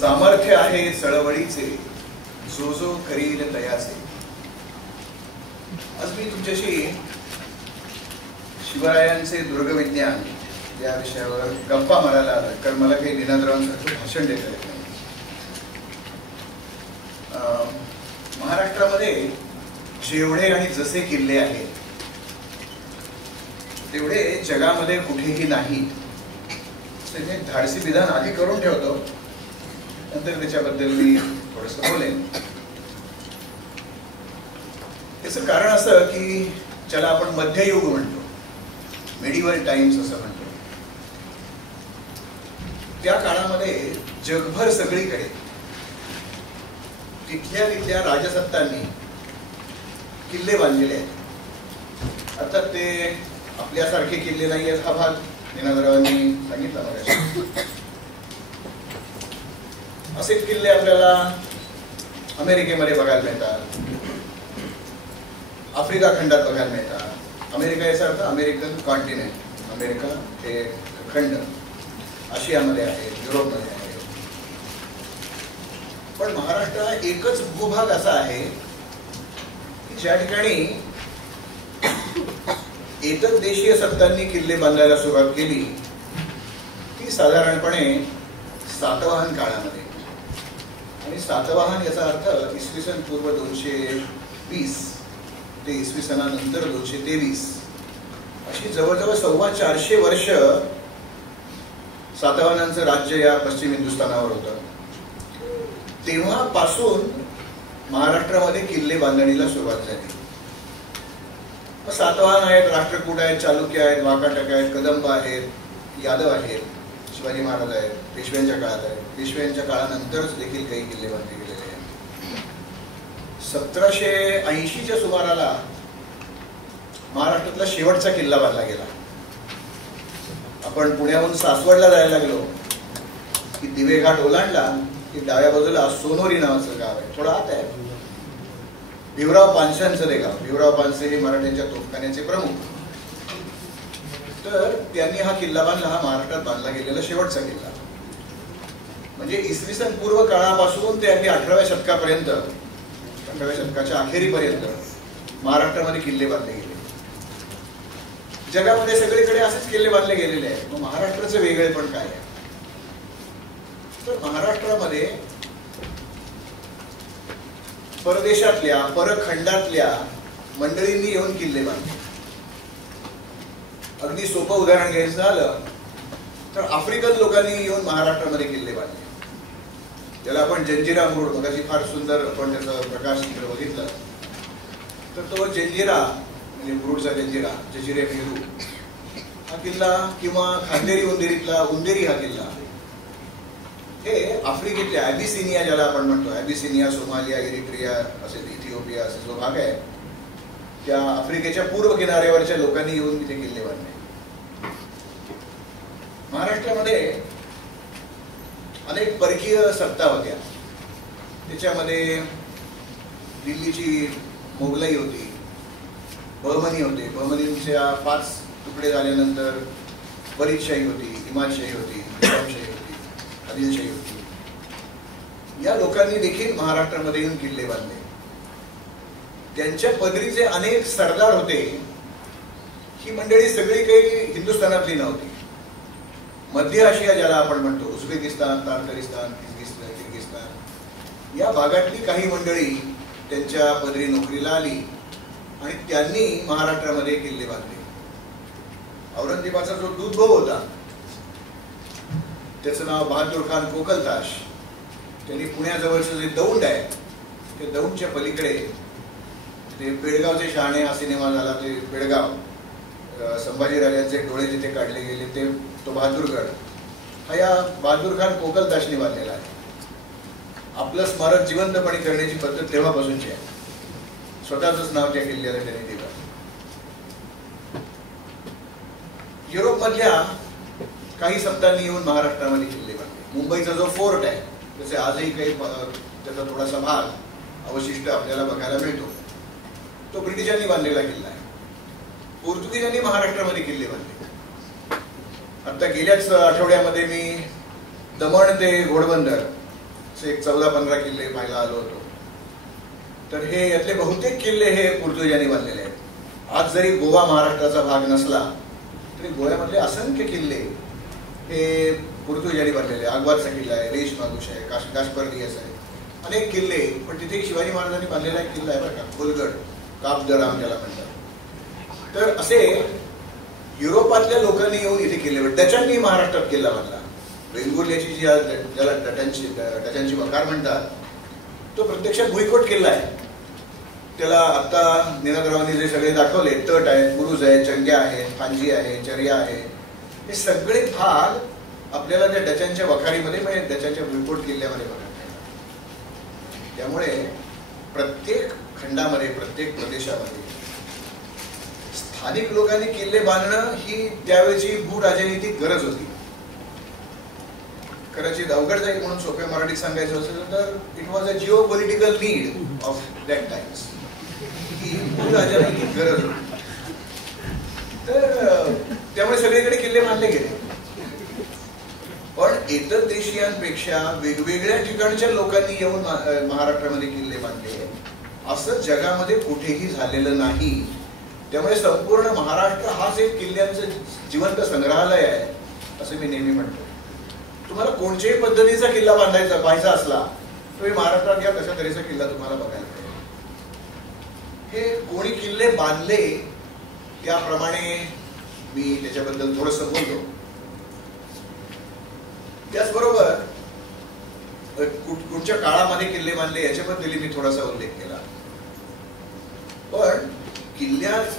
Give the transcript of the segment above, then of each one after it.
सामर्थ्य आहे चळवळीचे, जो जो करील तयाचे. आज मी तुमच्याशी शिवरायांचे दुर्गविज्ञान या विषयावर गप्पा मारायला आलोय, कारण मला काही निनादरावांसारखं भाषण देता येत नाही. महाराष्ट्रामध्ये जेवढे आणि जसे किल्ले आहेत तेवढे जगामध्ये कुठेही नाही. हे धाडसी विधान आधी करून ठेवतो, नंतर त्याच्याबद्दल मी थोडंसं बोलेन. त्याचं कारण असं की ज्याला आपण मध्ययुग म्हणतो, मेडिवल टाइम्स असं म्हणतो, त्या काळामध्ये जगभर सगळीकडे तिथल्या तिथल्या राजसत्तांनी किल्ले बांधलेले आहेत. अर्थात ते आपल्यासारखे किल्ले नाही आहेत, हा भाग निनादरावांनी सांगितला मला. असे किल्ले आपल्याला अमेरिकेमध्ये बघायला मिळतात, आफ्रिका खंडात बघायला मिळतात. अमेरिका याचा अर्थ अमेरिकन कॉन्टिनेंट, अमेरिका हे खंड आशियामध्ये आहे, युरोपमध्ये आहे. पण महाराष्ट्र हा एकच भूभाग असा आहे की ज्या ठिकाणी एकच देशीय सत्तांनी किल्ले बांधायला सुरुवात केली ती साधारणपणे सातवाहन काळामध्ये. आणि सातवाहन याचा अर्थ इसवी सन पूर्व 220 ते इसवी सनानंतर 223 अशी जवळजवळ 425 वर्ष सातवाहनांचं राज्य या पश्चिम हिंदुस्थानावर होतं. तेव्हापासून महाराष्ट्रामध्ये किल्ले बांधणीला सुरुवात झाली. सातवाहन आहेत, राष्ट्रकूट आहेत, चालुक्य आहेत, वाकाटक आहेत, कदंब आहेत, यादव आहेत, शिवाजी महाराज आहेत, पेशव्यांच्या काळात आहेत. पेशव्यांच्या काळानंतरच देखील काही किल्ले बांधले गेलेले आहेत. 1780च्या सुमाराला महाराष्ट्रातला शेवटचा किल्ला बांधला गेला. आपण पुण्याहून सासवडला जायला लागलो की दिवे घाट ओलांडला की डाव्या बाजूला सोनोरी नावाचं गाव आहे, थोडं आत आहे. भिवराव पानशांचं ते गाव. भिवराव पानसे हे मराठ्यांच्या तोफखान्याचे प्रमुख. तर त्यांनी हा किल्ला बांधला. हा महाराष्ट्रात बांधला गेलेला शेवटचा किल्ला. म्हणजे इसवी सन पूर्व काळापासून ते अगदी 18व्या शतकापर्यंत, 18व्या शतकाच्या अखेरीपर्यंत महाराष्ट्रामध्ये किल्ले बांधले गेले. जगामध्ये सगळीकडे असेच किल्ले बांधले गेलेले आहेत. मग महाराष्ट्राचं वेगळेपण काय आहे? तर महाराष्ट्रामध्ये परदेशातल्या, परखंडातल्या मंडळींनी येऊन किल्ले बांधले. अगदी सोपं उदाहरण घ्यायचं झालं तर आफ्रिकन लोकांनी येऊन महाराष्ट्रामध्ये किल्ले बांधले. त्याला आपण जंजिरा मुरुड, मगाशी फार सुंदर आपण त्याचा प्रकाश चित्र बघितलं. तर तो जंजिरा म्हणजे मुरुडचा जंजिरा, जजिरे पेरू हा किल्ला, किंवा खांदेरी उंदेरीतला उंदेरी हा किल्ला, हे आफ्रिकेतल्या ॲबिसिनिया ज्याला आपण म्हणतो, ॲबिसिनिया, सोमालिया, इरिट्रिया असे, इथिओपिया असे जो भाग आहे, त्या आफ्रिकेच्या पूर्व किनाऱ्यावरच्या लोकांनी येऊन तिथे किल्ले बांधले. महाराष्ट्रामध्ये अनेक परकीय सत्ता होत्या. त्याच्यामध्ये दिल्लीची मोगलाई होती, बहमनी होते. बहमनींच्या 5 तुकडे झाल्यानंतर बरीदशाही होती, इमादशाही होती, निजामशाही होती, आदिलशाही होती. या लोकांनी देखील महाराष्ट्रामध्ये येऊन किल्ले बांधले. त्यांच्या पदरीचे अनेक सरदार होते. ही मंडळी सगळी काही हिंदुस्थानातली नव्हती. मध्य आशिया ज्याला आपण म्हणतो, उझबेकिस्तान, तारकरिस्तान, किर्गिस्तान या भागातली काही मंडळी त्यांच्या पदरी नोकरीला आली आणि त्यांनी महाराष्ट्रामध्ये किल्ले बांधले. औरंगजेबाचा जो दूत भाऊ होता त्याचं नाव बहादूर खान कोकलताश. त्यांनी पुण्याजवळचं जे दौंड आहे, ते दौंडच्या पलीकडे ते पेडगावचे शहाणे हा सिनेमा झाला, ते पेडगाव, संभाजीराजांचे डोळे जिथे काढले गेले ते, तो बहादूरगड हा या बहादूर खान कोकलताशने बांधलेला आहे. आपलं स्मारक जिवंतपणे करण्याची पद्धत तेव्हापासूनची आहे. स्वतःच नाव त्या किल्ल्याला त्यांनी दिलं. युरोपमधल्या काही सत्तांनी येऊन महाराष्ट्रामध्ये किल्ले बांधले. मुंबईचा जो फोर्ट आहे, त्याचे आजही काही त्याचा थोडासा भाग अवशिष्ट आपल्याला बघायला मिळतो, तो ब्रिटिशांनी बांधलेला किल्ला आहे. पोर्तुगीजांनी महाराष्ट्रामध्ये किल्ले बांधले. आता गेल्याच आठवड्यामध्ये मी दमण ते घोडबंदर एक 14-15 किल्ले पाहायला आलो होतो. तर हे यातले बहुतेक किल्ले हे पोर्तुगीजांनी बांधलेले आहेत. आज जरी गोवा महाराष्ट्राचा भाग नसला तरी गोव्यामधले असंख्य किल्ले हे पोर्तुगीजांनी बांधलेले. आग्वादचा किल्ला आहे, रेश मागुश आहे, काशपर्दियस आहे, अनेक किल्ले. पण तिथे शिवाजी महाराजांनी बांधलेला एक किल्ला आहे बरं का, खोलगड, काब द राम ज्याला म्हणतात. तर असे युरोपातल्या लोकांनी येऊन इथे किल्ले बांधले. डचांनी महाराष्ट्रात किल्ला बांधला. वेंगुर्ल्याची जी ज्याला डचांची वकार म्हणतात, तो प्रत्यक्षात भुईकोट किल्ला आहे. त्याला आता निनादरावांनी जे सगळे दाखवले, तट आहेत, बुरुज आहे, चंग्या आहेत, फांजी आहे, चर्या आहे, हे सगळे भाग आपल्याला त्या डचांच्या वखारीमध्ये म्हणजे डचांच्या भुईकोट किल्ल्यामध्ये बघायला मिळतात. त्यामुळे प्रत्येक खंडामध्ये, प्रत्येक प्रदेशामध्ये स्थानिक लोकांनी किल्ले बांधणं ही त्यावेळची भूराजनैतिक गरज होती. कदाचित अवघड जाईल म्हणून सोप्या मराठीत सांगायचं असेल तर it was a geopolitical need of that times. ही भूराजनैतिक गरज होती. तर त्यामुळे सगळीकडे किल्ले बांधले गेले. पण इतर देशीयांपेक्षा वेगवेगळ्या ठिकाणच्या लोकांनी येऊन महाराष्ट्रामध्ये किल्ले बांधले असं जगामध्ये कुठेही झालेलं नाही. त्यामुळे संपूर्ण महाराष्ट्र हाच एक किल्ल्यांचं जिवंत संग्रहालय आहे असं मी नेहमी म्हणतो. तुम्हाला कोणत्याही पद्धतीचा किल्ला बांधायचा पाहायचा असला तरी महाराष्ट्रात घ्या, तशा तऱ्हेचा किल्ला तुम्हाला बघायला मिळेल. हे कोणी किल्ले बांधले त्याप्रमाणे मी त्याच्याबद्दल थोडंसं बोलतो. त्याचबरोबर कुठच्या काळामध्ये किल्ले बांधले याच्याबद्दल मी थोडासा उल्लेख केला. पण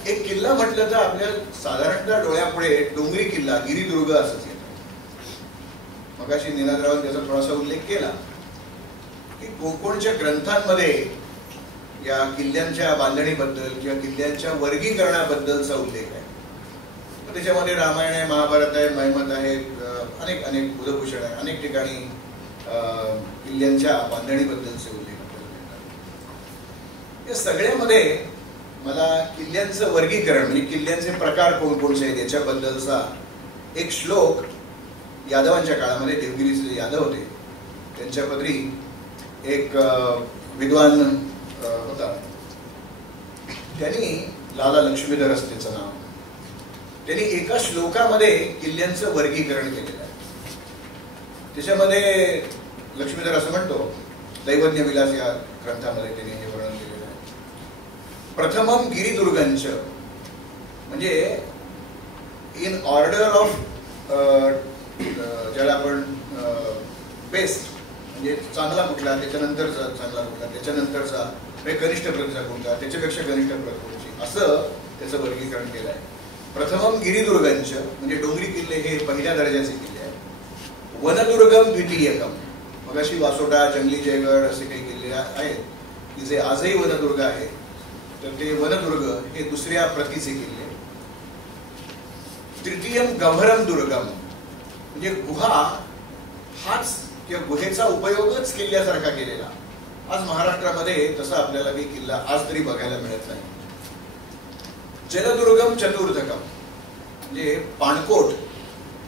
एक किल्ला म्हटलं तर आपल्या साधारणतः डोळ्यापुढे डोंगरी किल्ला, गिरिदुर्ग असंच येतं. मगाशी निनादरावांनी त्याचा थोडासा उल्लेख केला की कोणकोणच्या ग्रंथांमध्ये या किल्ल्यांच्या बांधणीबद्दल किंवा किल्ल्यांच्या वर्गीकरणाबद्दलचा उल्लेख आहे. त्याच्यामध्ये रामायण आहे, महाभारत आहे, मैमत आहे, अनेक अनेक बुधभूषण आहे, अनेक ठिकाणी किल्ल्यांच्या बांधणीबद्दलचे उल्लेख आपल्याला मिळतात. या सगळ्यामध्ये मला किल्ल्यांचं वर्गीकरण म्हणजे किल्ल्यांचे प्रकार कोणकोणते आहेत याच्याबद्दलचा एक श्लोक यादवांच्या काळामध्ये, देवगिरीचे यादव होते त्यांच्या पदरी एक विद्वान होता, त्यांनी लाला लक्ष्मीधर असं त्याचं नाव, त्यांनी एका श्लोकामध्ये किल्ल्यांचं वर्गीकरण केलेलं आहे. त्याच्यामध्ये लक्ष्मीधर असं म्हणतो, दैवज्ञ विलास या ग्रंथामध्ये त्यांनी हे वर्णन केलेलं आहे. प्रथमम गिरिदुर्गंच म्हणजे इन ऑर्डर ऑफ ज्याला आपण बेस्ट म्हणजे चांगला कुठला, त्याच्यानंतरचा चांगला कुठला, त्याच्यानंतरचा कनिष्ठ प्रतीचा कोणता, त्याच्यापेक्षा कनिष्ठ प्रत कोणची, असं त्याचं वर्गीकरण केलं आहे. प्रथमम गिरिदुर्गंच म्हणजे डोंगरी किल्ले हे पहिल्या दर्जाचे किल्ले आहेत. वनदुर्गम द्वितीयकम, मग अशी वासोटा, जंगली जयगड असे काही किल्ले आहेत की जे आजही वनदुर्ग आहेत. तर ते वनदुर्ग हे दुसऱ्या प्रतीचे किल्ले. तृतीयम गव्हरम दुर्गम म्हणजे गुहा, हाच किंवा गुहेचा उपयोगच किल्ल्यासारखा केलेला. आज महाराष्ट्रामध्ये तसा आपल्याला काही किल्ला आज तरी बघायला मिळत नाही. जलदुर्गम चतुर्थकम म्हणजे पाणकोट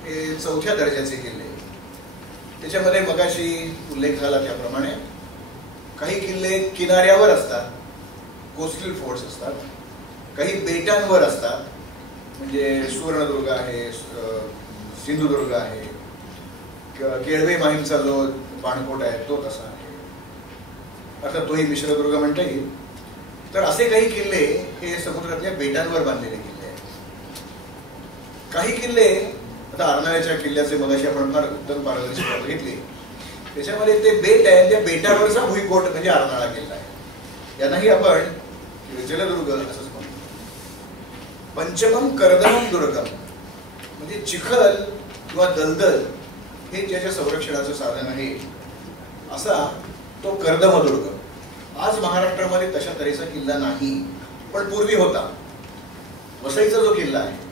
हे चौथ्या दर्जाचे किल्ले. त्याच्यामध्ये मगाशी उल्लेख झाला त्याप्रमाणे काही किल्ले किनाऱ्यावर असतात, कोस्टल फोर्ट्स असतात, काही बेटांवर असतात, म्हणजे सुवर्णदुर्ग आहे, सिंधुदुर्ग आहे, केळवे माहीमचा जो पाणकोट आहे तो तसा आहे, अर्थात तोही मिश्रदुर्ग म्हणता येईल. तर असे काही किल्ले हे समुद्रातल्या बेटांवर बांधलेले किल्ले आहेत. काही किल्ले आता अर्नाळ्याच्या किल्ल्याचे मगाशी आपण फार उत्तम पारदर्शकता बघितली, त्याच्यामध्ये ते बेट आहे, त्या बेटावरचा भुईकोट म्हणजे अर्नाळा किल्ला आहे. यांनाही आपण जलदुर्ग असंच म्हणतो. पंचमम कर्दमम दुर्गम म्हणजे चिखल किंवा दलदल हे ज्याच्या संरक्षणाचं साधन आहे असा तो कर्दमदुर्ग. आज महाराष्ट्रामध्ये तशा तऱ्हेचा किल्ला नाही, पण पूर्वी होता. वसईचा जो किल्ला आहे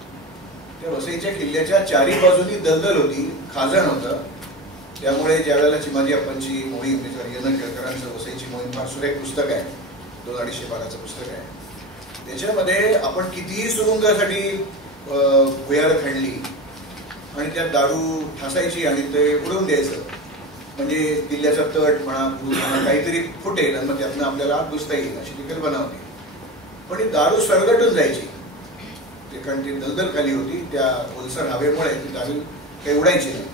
त्या वसईच्या किल्ल्याच्या चारी बाजूनी दलदल होती, खाजण होतं. त्यामुळे ज्यावेळेला चिमाजी अप्पांची मोहीम, यन केळकरांचं वसईची मोहीम फार सुरेख पुस्तक आहे, 200-250 पानाचं पुस्तक आहे. त्याच्यामध्ये आपण कितीही सुरुंगासाठी भुयारं खणली आणि त्यात दारू ठासायची आणि ते उडवून द्यायचं, म्हणजे किल्ल्याचा तट म्हणा बुरुज म्हणा काहीतरी फुटेल आणि मग त्यातनं आपल्याला आत घुसता येईल अशी ती कल्पना होती. पण ही दारू सरगटून जायची ते, कारण ती दलदल खाली होती, त्या ओलसर हवेमुळे ती दारू काही उडायची नाही.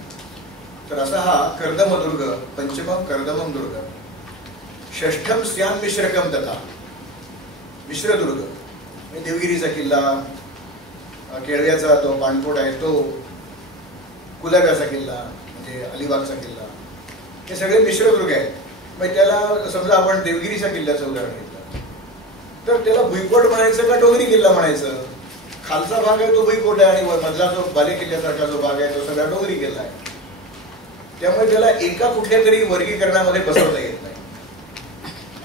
तर असा हा कर्दमदुर्ग, पंचमम कर्दमम दुर्ग, षष्ठम स्यान मिश्रकम तथा मिश्रदुर्ग, देवगिरीचा किल्ला, केळव्याचा तो पाणकोट आहे तो, कुलाब्याचा किल्ला म्हणजे अलिबागचा किल्ला, हे सगळे मिश्रदुर्ग आहेत. मग त्याला समजा आपण देवगिरीच्या किल्ल्याचं उदाहरण घेतलं तर त्याला भुईकोट म्हणायचं का डोंगरी किल्ला म्हणायचं? खालचा भाग आहे तो भुईकोट आहे आणि मधला जो बाले किल्ल्यासारखा जो भाग आहे तो सगळा डोंगरी किल्ला आहे. त्यामुळे त्याला एका कुठल्या तरी वर्गीकरणामध्ये बसवता येत नाही.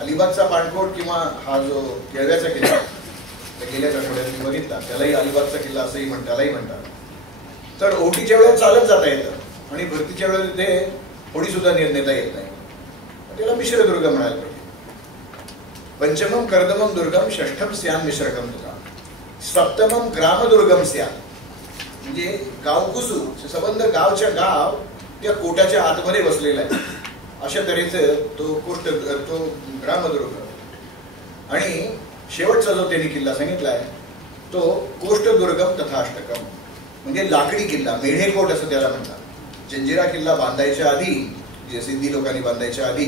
अलिबागचा पाणकोट किंवा हा जो केळव्याचा किल्ला गेल्याच आठवड्यात मी बघितला, त्यालाही अलिबागचा किल्ला असंही म्हणतात. तर ओटीच्या वेळेस चालत जाता येतं आणि भरतीच्या वेळेस ते होडी सुद्धा नेता येत नाही, त्याला मिश्रदुर्ग म्हणायला पाहिजे. पंचमम कर्दमम दुर्गम, षष्ठम स्यान मिश्रकम तुका, सप्तमम ग्रामदुर्गम स्यान, म्हणजे गावकुसू संबंध गावच्या गाव त्या कोटाच्या आतमध्ये बसलेला आहे अशा तऱ्हेचं तो ग्रामदुर्ग. आणि शेवटचा जो त्यांनी किल्ला सांगितलाय तो कोष्टदुर्गम तथाष्टकम, म्हणजे लाकडी किल्ला, मेढेकोट असं त्याला म्हणतात. जंजिरा किल्ला बांधायच्या आधी, जे सिंधी लोकांनी बांधायच्या आधी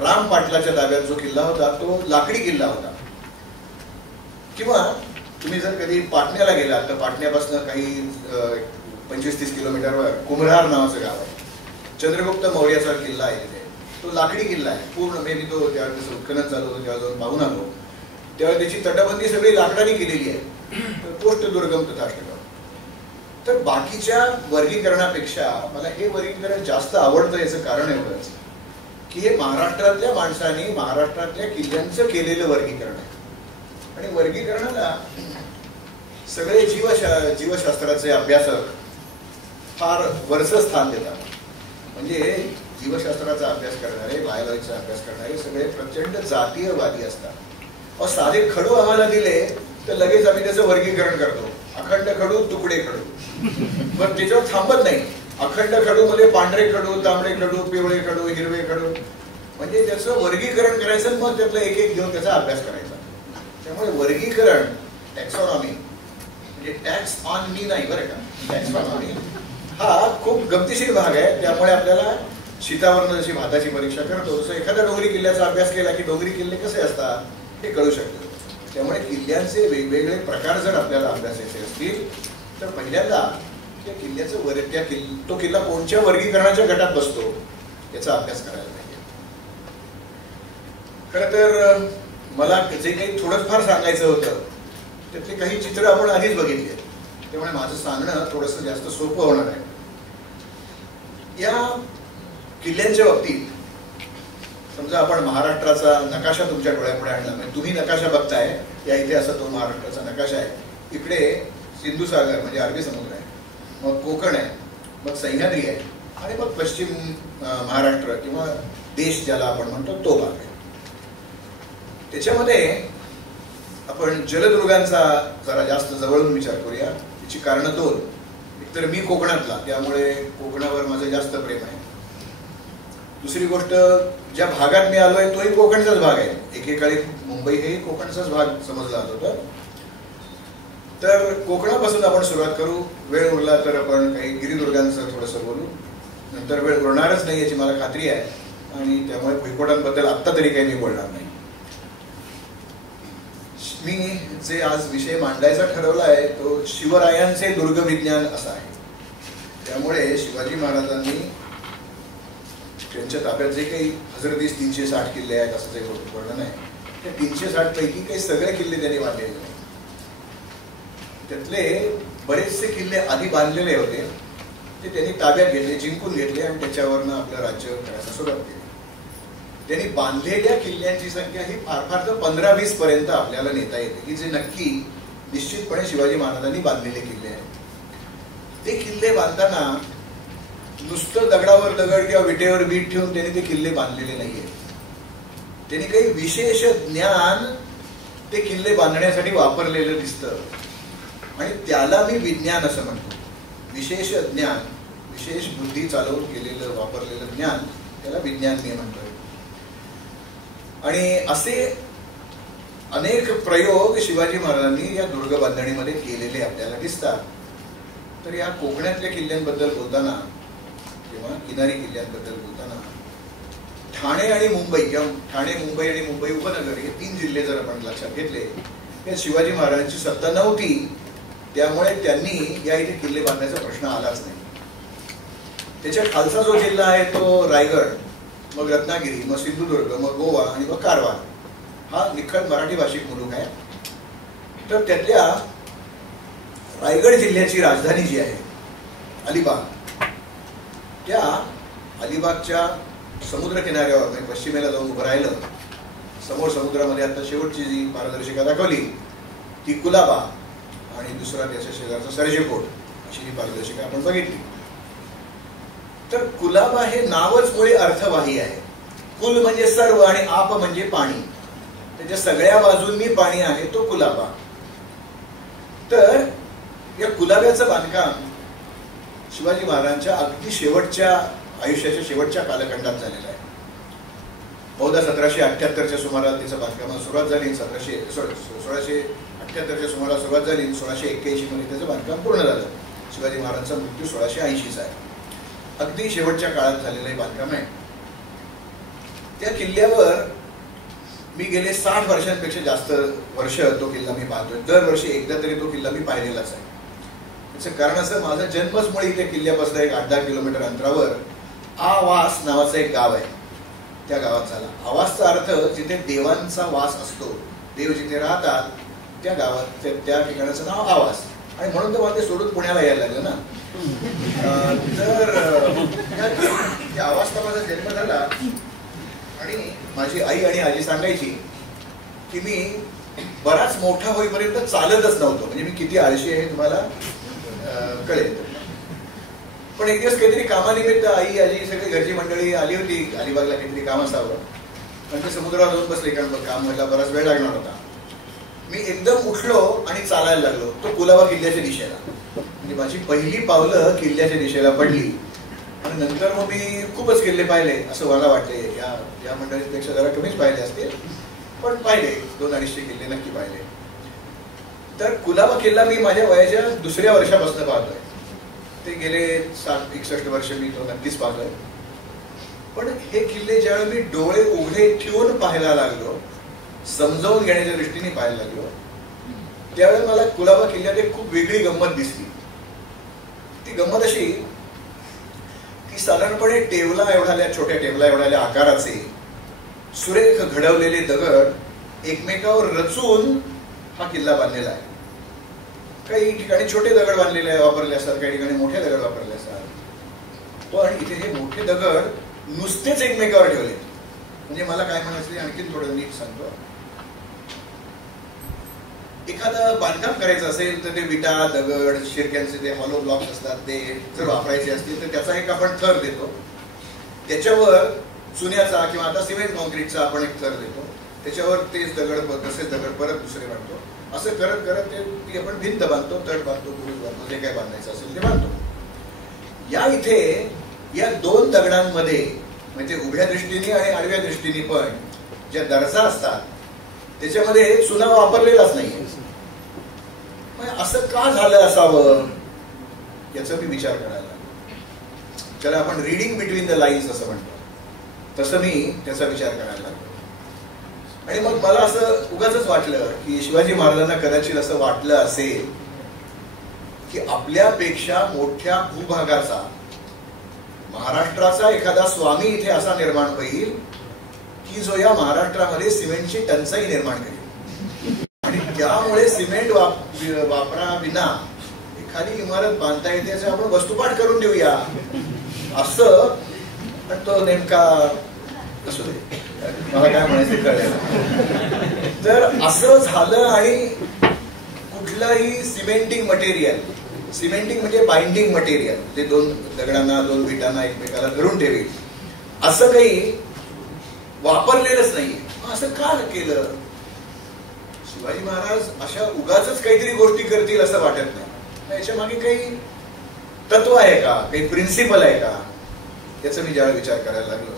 राम पाटलाच्या ताब्यात जो किल्ला होता तो लाकडी किल्ला होता. किंवा तुम्ही जर कधी पाटण्याला गेलात तर पाटण्यापासून काही 25-30 किलोमीटरवर कुम्हरार नावाचं गाव आहे, चंद्रगुप्त मौर्याचा किल्ला आहे तिथे, तो लाकडी किल्ला आहे पूर्ण. मी तो त्यावेळेस उत्खनन चालू होतं तेव्हा जाऊन पाहून आलो, तेव्हा त्याची तटबंदी सगळी लाकडाने केलेली आहे. तर कोष्टदुर्गम तथाष्टकम. तर बाकीच्या वर्गीकरणापेक्षा मला हे वर्गीकरण जास्त आवडतं. याचं कारण एवढंच की हे महाराष्ट्रातल्या माणसांनी महाराष्ट्रातल्या किल्ल्यांचं केलेलं वर्गीकरण आहे. आणि वर्गीकरणाला सगळे जीवशास्त्राचे अभ्यासक फार वरचं स्थान देतात. म्हणजे जीवशास्त्राचा अभ्यास करणारे, बायोलॉजीचा अभ्यास करणारे सगळे प्रचंड जातीयवादी असतात. अहो साधे खडू आम्हाला दिले तर लगेच आम्ही त्याचं वर्गीकरण करतो, अखंड खडू, तुकडे खडू. पण त्याच्यावर थांबत नाही. अखंड खडू मध्ये पांढरे खडू, तांबडे खडू, पिवळे खडू, हिरवे खडू, म्हणजे त्याचं वर्गीकरण करायचं, मग त्यातलं एक एक घेऊन त्याचा अभ्यास करायचा. त्यामुळे वर्गीकरण, टॅक्सॉनॉमी म्हणजे टॅक्स ऑन मी नाही बरं का, टॅक्सॉनॉमी हा खूप गमतीशीर भाग आहे. त्यामुळे आपल्याला शीतावरनं जशी भाताची परीक्षा करतो तसं एखाद्या डोंगरी किल्ल्याचा अभ्यास केला की डोंगरी किल्ले कसे असतात हे कळू शकतं. त्यामुळे किल्ल्यांचे वेगवेगळे प्रकार जर आपल्याला अभ्यासायचे असतील तर पहिल्यांदा त्या किल्ल्याचं तो किल्ला कोणत्या वर्गीकरणाच्या गटात बसतो याचा अभ्यास करायला पाहिजे. खरं तर मला जे काही थोडंफार सांगायचं होतं त्यातले काही चित्र आपण आधीच बघितले, त्यामुळे माझं सांगणं थोडंसं जास्त सोपं होणार आहे. या किल्ल्यांच्या बाबतीत समजा आपण महाराष्ट्राचा नकाशा तुमच्या डोळ्यापुढे आणला, म्हणजे तुम्ही नकाशा बघताय, या इथे असा तो महाराष्ट्राचा नकाशा आहे. इकडे सिंधू सागर म्हणजे अरबी समुद्र आहे, मग कोकण आहे, मग सह्याद्री आहे, आणि मग पश्चिम महाराष्ट्र किंवा देश ज्याला आपण म्हणतो तो भाग आहे. त्याच्यामध्ये आपण जलदुर्गांचा जरा जास्त जवळून विचार करूया. त्याची कारणं दोन. एकतर मी कोकणातला, त्यामुळे कोकणावर माझं जास्त प्रेम आहे. दुसरी गोष्ट, ज्या भागात मी आलोय तोही कोकणचाच भाग आहे. एकेकाळी मुंबई हे कोकणचाच भाग समजला जात होता. तर कोकणापासून आपण सुरुवात करू. वेळ उरला तर आपण काही गिरिदुर्गांचं थोडंसं बोलू. नंतर वेळ उरणारच नाही याची मला खात्री आहे, आणि त्यामुळे भुईकोटांबद्दल आत्ता तरी काही मी बोलणार नाही. मी जे आज विषय मांडायचा ठरवला आहे तो शिवरायांचे दुर्गविज्ञान असा आहे. त्यामुळे शिवाजी महाराजांनी त्यांच्या ताब्यात जे काही हजरतीस 360 किल्ले आहेत असं जे वर्णन आहे, त्या 360 पैकी काही सगळे किल्ले त्यांनी बांधलेले नाही. त्यातले बरेचसे किल्ले आधी बांधलेले होते ते त्यांनी ताब्यात घेतले, जिंकून घेतले, आणि त्याच्यावरनं आपलं राज्य करायला सुरुवात केली. त्यांनी बांधलेल्या किल्ल्यांची संख्या ही फार फार तर 15-20 पर्यंत आपल्याला नेता येते, की जे नक्की निश्चितपणे शिवाजी महाराजांनी बांधलेले किल्ले आहेत. ते किल्ले बांधताना नुसतं दगडावर दगड किंवा विटेवर वीट ठेवून त्यांनी ते किल्ले बांधलेले नाहीये. त्यांनी काही विशेष ज्ञान ते किल्ले बांधण्यासाठी वापरलेलं दिसतं, आणि त्याला मी विज्ञान असं म्हणतो. विशेष ज्ञान, विशेष बुद्धी चालवून केलेलं वापरलेलं ज्ञान त्याला विज्ञान मी म्हणतोय. आणि असे अनेक प्रयोग शिवाजी महाराजांनी या दुर्ग बांधणीमध्ये केलेले आपल्याला दिसतात. तर या कोकणातल्या किल्ल्यांबद्दल बोलताना किंवा किनारी किल्ल्यांबद्दल बोलताना ठाणे आणि मुंबई किंवा ठाणे मुंबई आणि मुंबई उपनगर हे 3 जिल्हे जर आपण लक्षात घेतले तर शिवाजी महाराजांची सत्ता नव्हती, त्यामुळे त्यांनी या इथे किल्ले बांधण्याचा प्रश्न आलाच नाही. त्याच्या खालचा जो जिल्हा आहे तो रायगड, मग रत्नागिरी, मग सिंधुदुर्ग, मग गोवा आणि मग कारवार हा निखळ मराठी भाषिक मुलूक आहे. तर त्यातल्या रायगड जिल्ह्याची राजधानी जी आहे अलिबाग, त्या अलिबागच्या समुद्र किनाऱ्यावर म्हणजे पश्चिमेला जाऊन उभं राहिलं, समोर समुद्रामध्ये आता शेवटची जी पारदर्शिका दाखवली ती कुलाबा आणि दुसरा त्याच्या शेजारचा सर्जेकोट अशी ही पारदर्शिका आपण बघितली. तर कुलाबा हे नावच मुळे अर्थवाही आहे. कुल म्हणजे सर्व आणि आप म्हणजे पाणी, त्याच्या सगळ्या बाजूंनी पाणी आहे तो कुलाबा. तर या कुलाब्याचं बांधकाम शिवाजी महाराजांच्या अगदी शेवटच्या आयुष्याच्या शेवटच्या कालखंडात झालेलं आहे. बहुधा 1778च्या सुमाराला त्याचं बांधकामाला सुरुवात झाली. 1678च्या सुमाराला सुरुवात झाली. 1681 मध्ये त्याचं बांधकाम पूर्ण झालं. शिवाजी महाराजांचा मृत्यू 1680चा आहे. अगदी शेवटच्या काळात झालेलं हे बांधकाम आहे. त्या किल्ल्यावर मी गेले 60 वर्षांपेक्षा जास्त वर्ष तो किल्ला मी पाहतोय. दरवर्षी एकदा तरी तो किल्ला मी पाहिलेलाच आहे. त्याचं कारण असं, माझा जन्मच मुळे त्या किल्ल्यापासून एक 8-10 किलोमीटर अंतरावर आवास नावाचं एक गाव आहे. त्या गावात झाला. आवासचा अर्थ जिथे देवांचा वास असतो, देव जिथे राहतात त्या गावात त्या ठिकाणाचं नाव आवास. आणि म्हणून तर मला ते सोडून पुण्याला यायला लागलं ना. तर त्या आवासला माझा जन्म झाला. आणि माझी आई आणि आजी सांगायची की मी बराच मोठा होईपर्यंत चालतच नव्हतो. म्हणजे मी किती आळशी आहे तुम्हाला कळेल. पण एक दिवस काहीतरी कामानिमित्त आई आजी सगळी घरची मंडळी आली होती अलिबागला, काहीतरी काम असावं. आणि ते समुद्रावर जाऊन बसले, कारण काम व्हायला बराच वेळ लागणार होता. मी एकदम उठलो आणि चालायला लागलो तो कुलाबा किल्ल्याच्या दिशेला. म्हणजे माझी पहिली पावलं किल्ल्याच्या दिशेला पडली. आणि नंतर मग मी खूपच किल्ले पाहिले असं मला वाटते. या मंडळीपेक्षा जरा कमीच पाहिले असतील, पण पाहिले 200-250 किल्ले नक्की पाहिले. तर कुलाबा किल्ला मी माझ्या वयाच्या 2ऱ्या वर्षापासून पाहतोय. ते गेले 60-61 वर्ष मी तो नक्कीच पाहतोय. पण हे किल्ले ज्यावेळी मी डोळे उघडे ठेवून पाहायला लागलो, समजावून घेण्याच्या दृष्टीने पाहायला लागलो, त्यावेळी मला कुलाबा किल्ल्यात एक खूप वेगळी गंमत दिसली. ती गंमत अशी की साधारणपणे टेवला एवढाल्या, छोट्या टेवला एवढाल्या आकाराचे सुरेख घडवलेले दगड एकमेकावर रचून हा किल्ला बांधलेला आहे. काही ठिकाणी छोटे दगड बांधलेले वापरले असतात, काही ठिकाणी मोठे दगड वापरले असतात. पण इथे हे मोठे दगड नुसतेच एकमेकावर ठेवले. म्हणजे मला काय म्हणायचं आणखी थोडं नीट सांगतो. एखादं बांधकाम करायचं असेल तर ते विटा, दगड, शिरक्यांचे ते हॉलो ब्लॉक्स असतात ते जर वापरायचे असतील तर त्याचा एक आपण थर देतो. त्याच्यावर चुन्याचा किंवा आता सिमेंट कॉन्क्रीटचा आपण एक थर देतो. त्याच्यावर तेच दगड, तसेच दगड परत दुसरे बांधतो. असं करत करत ती आपण भिंत बांधतो, तट बांधतो, बुरुज बांधतो, जे काय बांधायचं असेल ते बांधतो. या इथे या 2 दगडांमध्ये म्हणजे उभ्या दृष्टीने आणि आडव्या दृष्टीने पण ज्या दरजा असतात त्याच्यामध्ये चुना वापरलेलाच नाहीये. असं का झालं असावं याचा मी विचार करायला. त्याला आपण रीडिंग बिटवीन द लाईन्स असं म्हणतो, तसं मी त्याचा विचार करायला लागलो. आणि मग मला असं उगाचच वाटलं की शिवाजी महाराजांना कदाचित असं वाटलं असेल की आपल्यापेक्षा मोठ्या भूभागाचा, महाराष्ट्राचा एखादा स्वामी इथे असा निर्माण होईल की जो या महाराष्ट्रामध्ये सिमेंटची टंचाई निर्माण करेल. आणि त्यामुळे सिमेंट वापराविना एखादी इमारत बांधता येते असं आपण वस्तुपाठ करून देऊया असं. पण तो नेमका असू दे, मला काय म्हणायचं कळलं. तर असं झालं. आणि कुठलंही सिमेंटिंग मटेरियल, सिमेंटिंग म्हणजे बाइंडिंग मटेरियल, ते 2 दगडांना 2 विटांना एकमेकाला धरून ठेवेल असं काही वापरलेलंच नाहीये. असं का केलं? शिवाजी महाराज अशा उगाचच काहीतरी गोष्टी करतील असं वाटत नाही. याच्या मागे काही तत्व आहे का, काही प्रिन्सिपल आहे का, याचा मी ज्यावेळी विचार करायला लागलो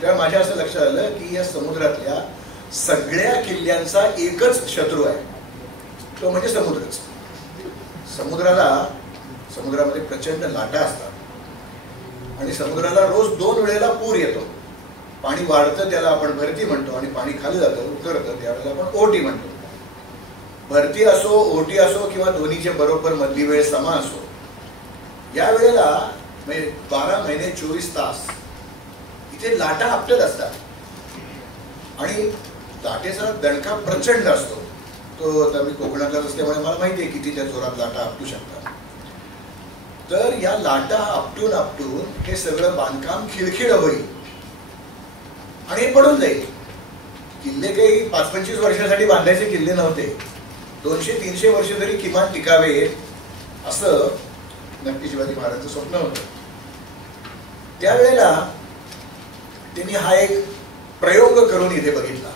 तेव्हा माझ्या असं लक्षात आलं की या समुद्रातल्या सगळ्या किल्ल्यांचा एकच शत्रू आहे, तो म्हणजे समुद्रच. समुद्रामध्ये प्रचंड लाटा असतात आणि समुद्राला रोज 2 वेळेला पूर येतो. पाणी वाढतं त्याला आपण भरती म्हणतो आणि पाणी खाली जातं उतरतं त्यावेळेला आपण ओहोटी म्हणतो. भरती असो ओहोटी असो किंवा दोन्हीच्या बरोबर मधली वेळ समा असो, या वेळेला म्हणजे 12 महिने 24 तास इथे लाटा आपटत असतात आणि लाटेचा दणका प्रचंड असतो. तो आता मी कोकणातलाच असल्यामुळे मला माहिती आहे किती त्या जोरात लाटा आपटू शकतात. तर या लाटा आपटून हे सगळं बांधकाम खिळखिळ होईल आणि हे पडून जाईल. किल्ले काही 5-25 वर्षासाठी बांधायचे किल्ले नव्हते, 200-300 वर्ष तरी किमान टिकावेत असं नक्की शिवाजी महाराजांचं स्वप्न होतं. त्यावेळेला त्यांनी हा एक प्रयोग करून इथे बघितला.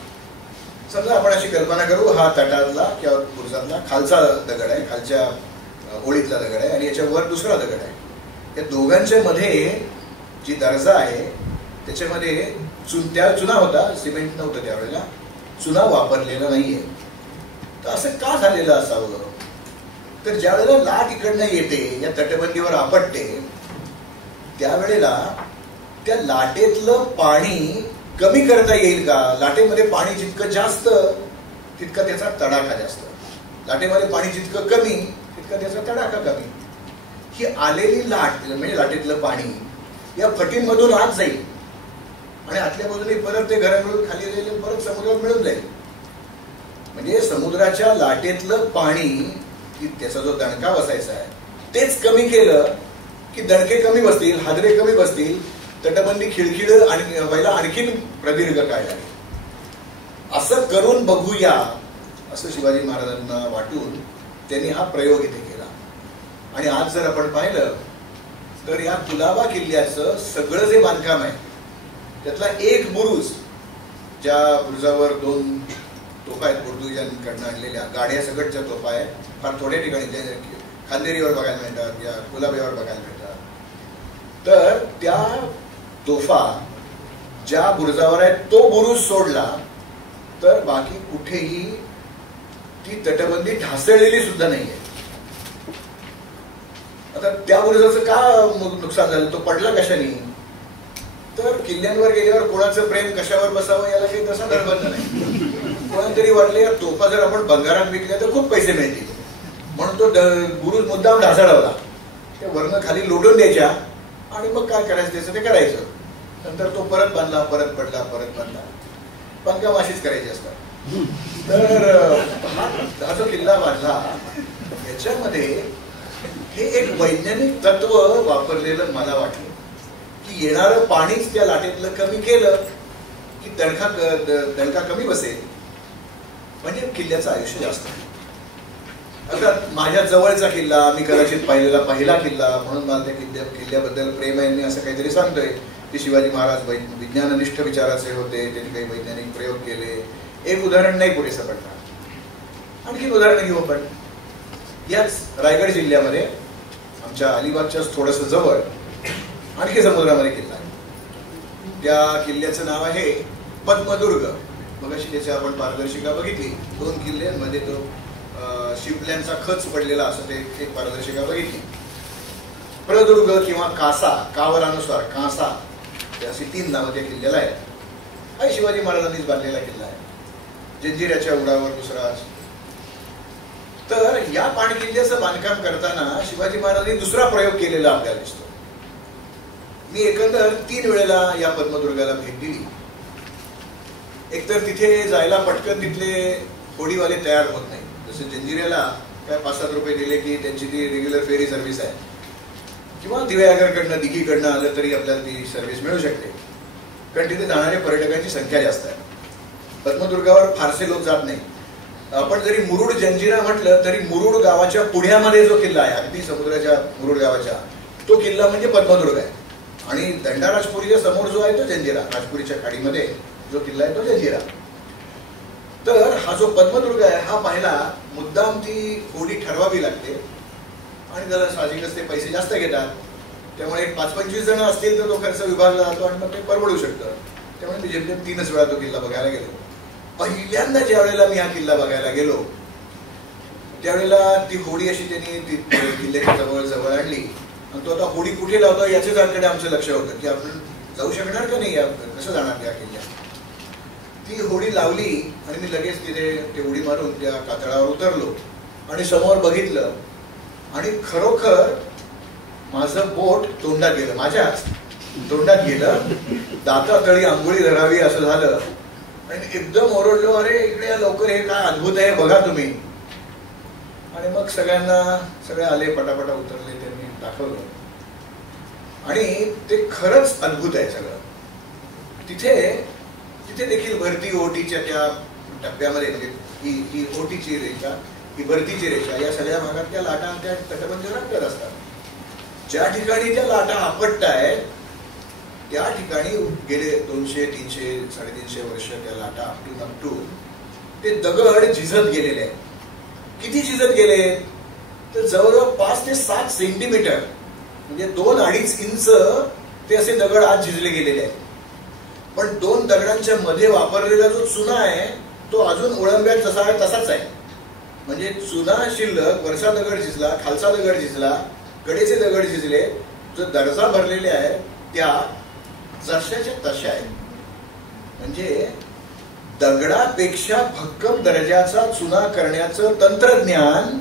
समजा आपण अशी कल्पना करू, हा तटातला किंवा बुरुजातला खालचा दगड आहे, खालच्या ओळीतला दगड आहे आणि याच्यावर दुसरा दगड आहे. या दोघांच्या मध्ये जी दर्जा आहे त्याच्यामध्ये चुना होता, सिमेंट नव्हतं त्यावेळेला, चुना वापरलेला नाहीये. तर असं का झालेलं असावं? तर ज्या वेळेला लाट इकडनं येते या तटबंदीवर आपटते त्यावेळेला त्या लाटेतलं पाणी कमी करता येईल का? लाटेमध्ये पाणी जितकं जास्त तितका त्याचा तडाखा जास्त, लाटेमध्ये पाणी जितकं कमी तितका त्याचा तडाखा कमी. ही आलेली लाट म्हणजे लाटेतलं पाणी या फटींमधून आत जाईल आणि आतल्या बाजूने परत ते घराकडून खाली जाईल, परत समुद्रात मिळून जाईल. म्हणजे समुद्राच्या लाटेतलं पाणी त्याचा जो दणका बसायचा आहे तेच कमी केलं की दणके कमी बसतील, हादरे कमी बसतील, तटबंदी खिळखिळ आणि व्हायला आणखीन प्रदीर्घ काळ लागेल. असं करून बघूया असं शिवाजी महाराजांना वाटून त्यांनी हा प्रयोग इथे केला. आणि आज जर आपण पाहिलं तर या कुलाबा किल्ल्याचं सगळं जे बांधकाम आहे त्यातला एक बुरुज, ज्या बुरुजावर 2 तोफा आहेत पोर्तुगीजांकडून आणलेल्या, गाड्या सगळच्या तोफा आहेत, फार थोड्या ठिकाणी खांदेरीवर बघायला मिळतात या कुलाब्यावर बघायला मिळतात. तर त्या तोफा ज्या बुरुजावर आहे तो बुरुज सोडला तर बाकी कुठेही ती तटबंदी ढासळलेली सुद्धा नाहीये. आता त्या बुरुजाचं का नुकसान झालं, तो पडला कशाने? तर किल्ल्यांवर गेल्यावर कोणाचं प्रेम कशावर बसावं याला काही तसा निर्बंध नाही. कोणाला तरी वाटले या तोफा जर आपण बंगारात विकल्या तर खूप पैसे मिळतील म्हणून तो बुरुज मुद्दाम ढासळवला. त्या वरनं खाली लोटून द्यायच्या आणि मग काय करायचं त्याचं ते करायचं. नंतर तो परत बांधला, परत पडला, परत बांधला. बांधकाम अशीच करायची असतात. तर हा जो किल्ला बांधला याच्यामध्ये हे एक वैज्ञानिक तत्व वापरलेलं मला वाटलं की येणारं पाणीच त्या लाटेतलं कमी केलं की दणका कमी बसेल, म्हणजे किल्ल्याचं आयुष्य जास्त. आता माझ्या जवळचा किल्ला, मी कदाचित पाहिलेला पहिला किल्ला म्हणून मला त्या किल्ल्याबद्दल प्रेम आहे. मी असं काहीतरी सांगतोय की शिवाजी महाराज विज्ञाननिष्ठ विचाराचे होते, त्यांनी काही वैज्ञानिक प्रयोग केले. एक उदाहरण नाही पुरेसं पडणार, आणखी उदाहरण घेऊ आपण. याच रायगड जिल्ह्यामध्ये आमच्या अलिबागच्याच थोडंसं जवळ आणखी समुद्रामध्ये किल्ला आहे. त्या किल्ल्याचं नाव आहे पद्मदुर्ग. मगाशी त्याची आपण पारदर्शिका बघितली, 2 किल्ल्यांमध्ये तो शिपल्यांचा खच पडलेला असं ते एक पारदर्शिका बघितली. प्रदुर्ग किंवा कासा, कावरानुसार कासा, अशी 3 नावं त्या किल्ल्याला आहेत. हा शिवाजी महाराजांनीच बांधलेला किल्ला आहे, जंजिऱ्याच्या उडावर दुसरा. तर या पाणकिल्ल्याचं बांधकाम करताना शिवाजी महाराजांनी दुसरा प्रयोग केलेला आपल्याला दिसतो. मी एकंदर 3 वेळेला या पद्मदुर्गाला भेट दिली. एकतर तिथे जायला पटकन तिथले होडीवाले तयार होत नाही. जसं जंजिऱ्याला काय 5-7 रुपये दिले की त्यांची ती रेग्युलर फेरी सर्व्हिस आहे, किंवा दिव्यागरकडनं दिघीकडनं आलं तरी आपल्याला ती सर्व्हिस मिळू शकते, कारण तिथे जाणाऱ्या पर्यटकांची संख्या जास्त आहे. पद्मदुर्गावर फारसे लोक जात नाही. आपण जरी मुरुड जंजिरा म्हटलं तरी मुरुड गावाच्या पुढ्यामध्ये जो किल्ला आहे, अगदी समुद्राच्या मुरुड गावाच्या, तो किल्ला म्हणजे पद्मदुर्ग आहे. आणि दंडाराजपुरीच्या समोर जो आहे तो जंजिरा, राजपुरीच्या खाडीमध्ये जो किल्ला आहे तो जंजिरा. तर हा जो पद्मदुर्ग आहे हा पाहिला मुद्दाम ती होडी ठरवावी लागते आणि जरा साहजिकच ते पैसे जास्त घेतात, त्यामुळे 5-25 जण असतील तर तो खर्च विभागला जातो आणि मग ते परवडू शकतं. त्यामुळे मी जेमतेम 3च वेळा तो किल्ला बघायला गेलो. पहिल्यांदा ज्या वेळेला मी हा किल्ला बघायला गेलो त्यावेळेला ती होडी अशी त्यांनी ती किल्ल्याच्या जवळ आणली आणि तो आता होडी कुठे लावतो याच्याच आमच्याकडे आमचं लक्ष होतं की आपण जाऊ शकणार का नाही, कसं जाणार त्या किल्ल्यात. ती होडी लावली आणि मी लगेच तिथे ते उडी मारून त्या कातळावर उतरलो आणि समोर बघितलं आणि खरोखर माझं बोट तोंडात गेलं, माझ्याच तोंडात गेलं. दातातळी आंघोळी धरावी असं झालं आणि एकदम ओरडलो, अरे इकडे या लवकर, हे काय अद्भुत आहे बघा तुम्ही. आणि मग सगळे आले, पटापटा उतरले, त्यांनी दाखवलं आणि ते खरंच अद्भुत आहे सगळं. तिथे देखील भरती ओहोटीच्या त्या टप्प्यामध्ये म्हणजे ही ओहोटीची रेषा, ही भरतीची रेषा, या सगळ्या भागात त्या लाटा त्या तटबंदीवर रंगत असतात. ज्या ठिकाणी त्या लाटा आपटतायत त्या ठिकाणी गेले 200, 300, 350 वर्ष त्या लाटा आपटून ते दगड झिजत गेलेले आहेत. किती झिजत गेले तर जवळजवळ 5 ते 7 सेंटीमीटर म्हणजे 2-2.5 इंच ते असे दगड आज झिजले गेलेले आहेत. पण 2 दगडांच्या मध्ये वापरलेला जो चुना आहे तो अजून ओळंब्यात जसा आहे तसाच आहे. म्हणजे चुना शिल्लक, वरचा दगड झिजला, खालचा दगड झिजला, कडेचे दगड झिजले, जो दर्जा भरलेले आहे त्या जशाच्या तशा आहेत. म्हणजे दगडापेक्षा भक्कम दर्जाचा चुना करण्याचं तंत्रज्ञान,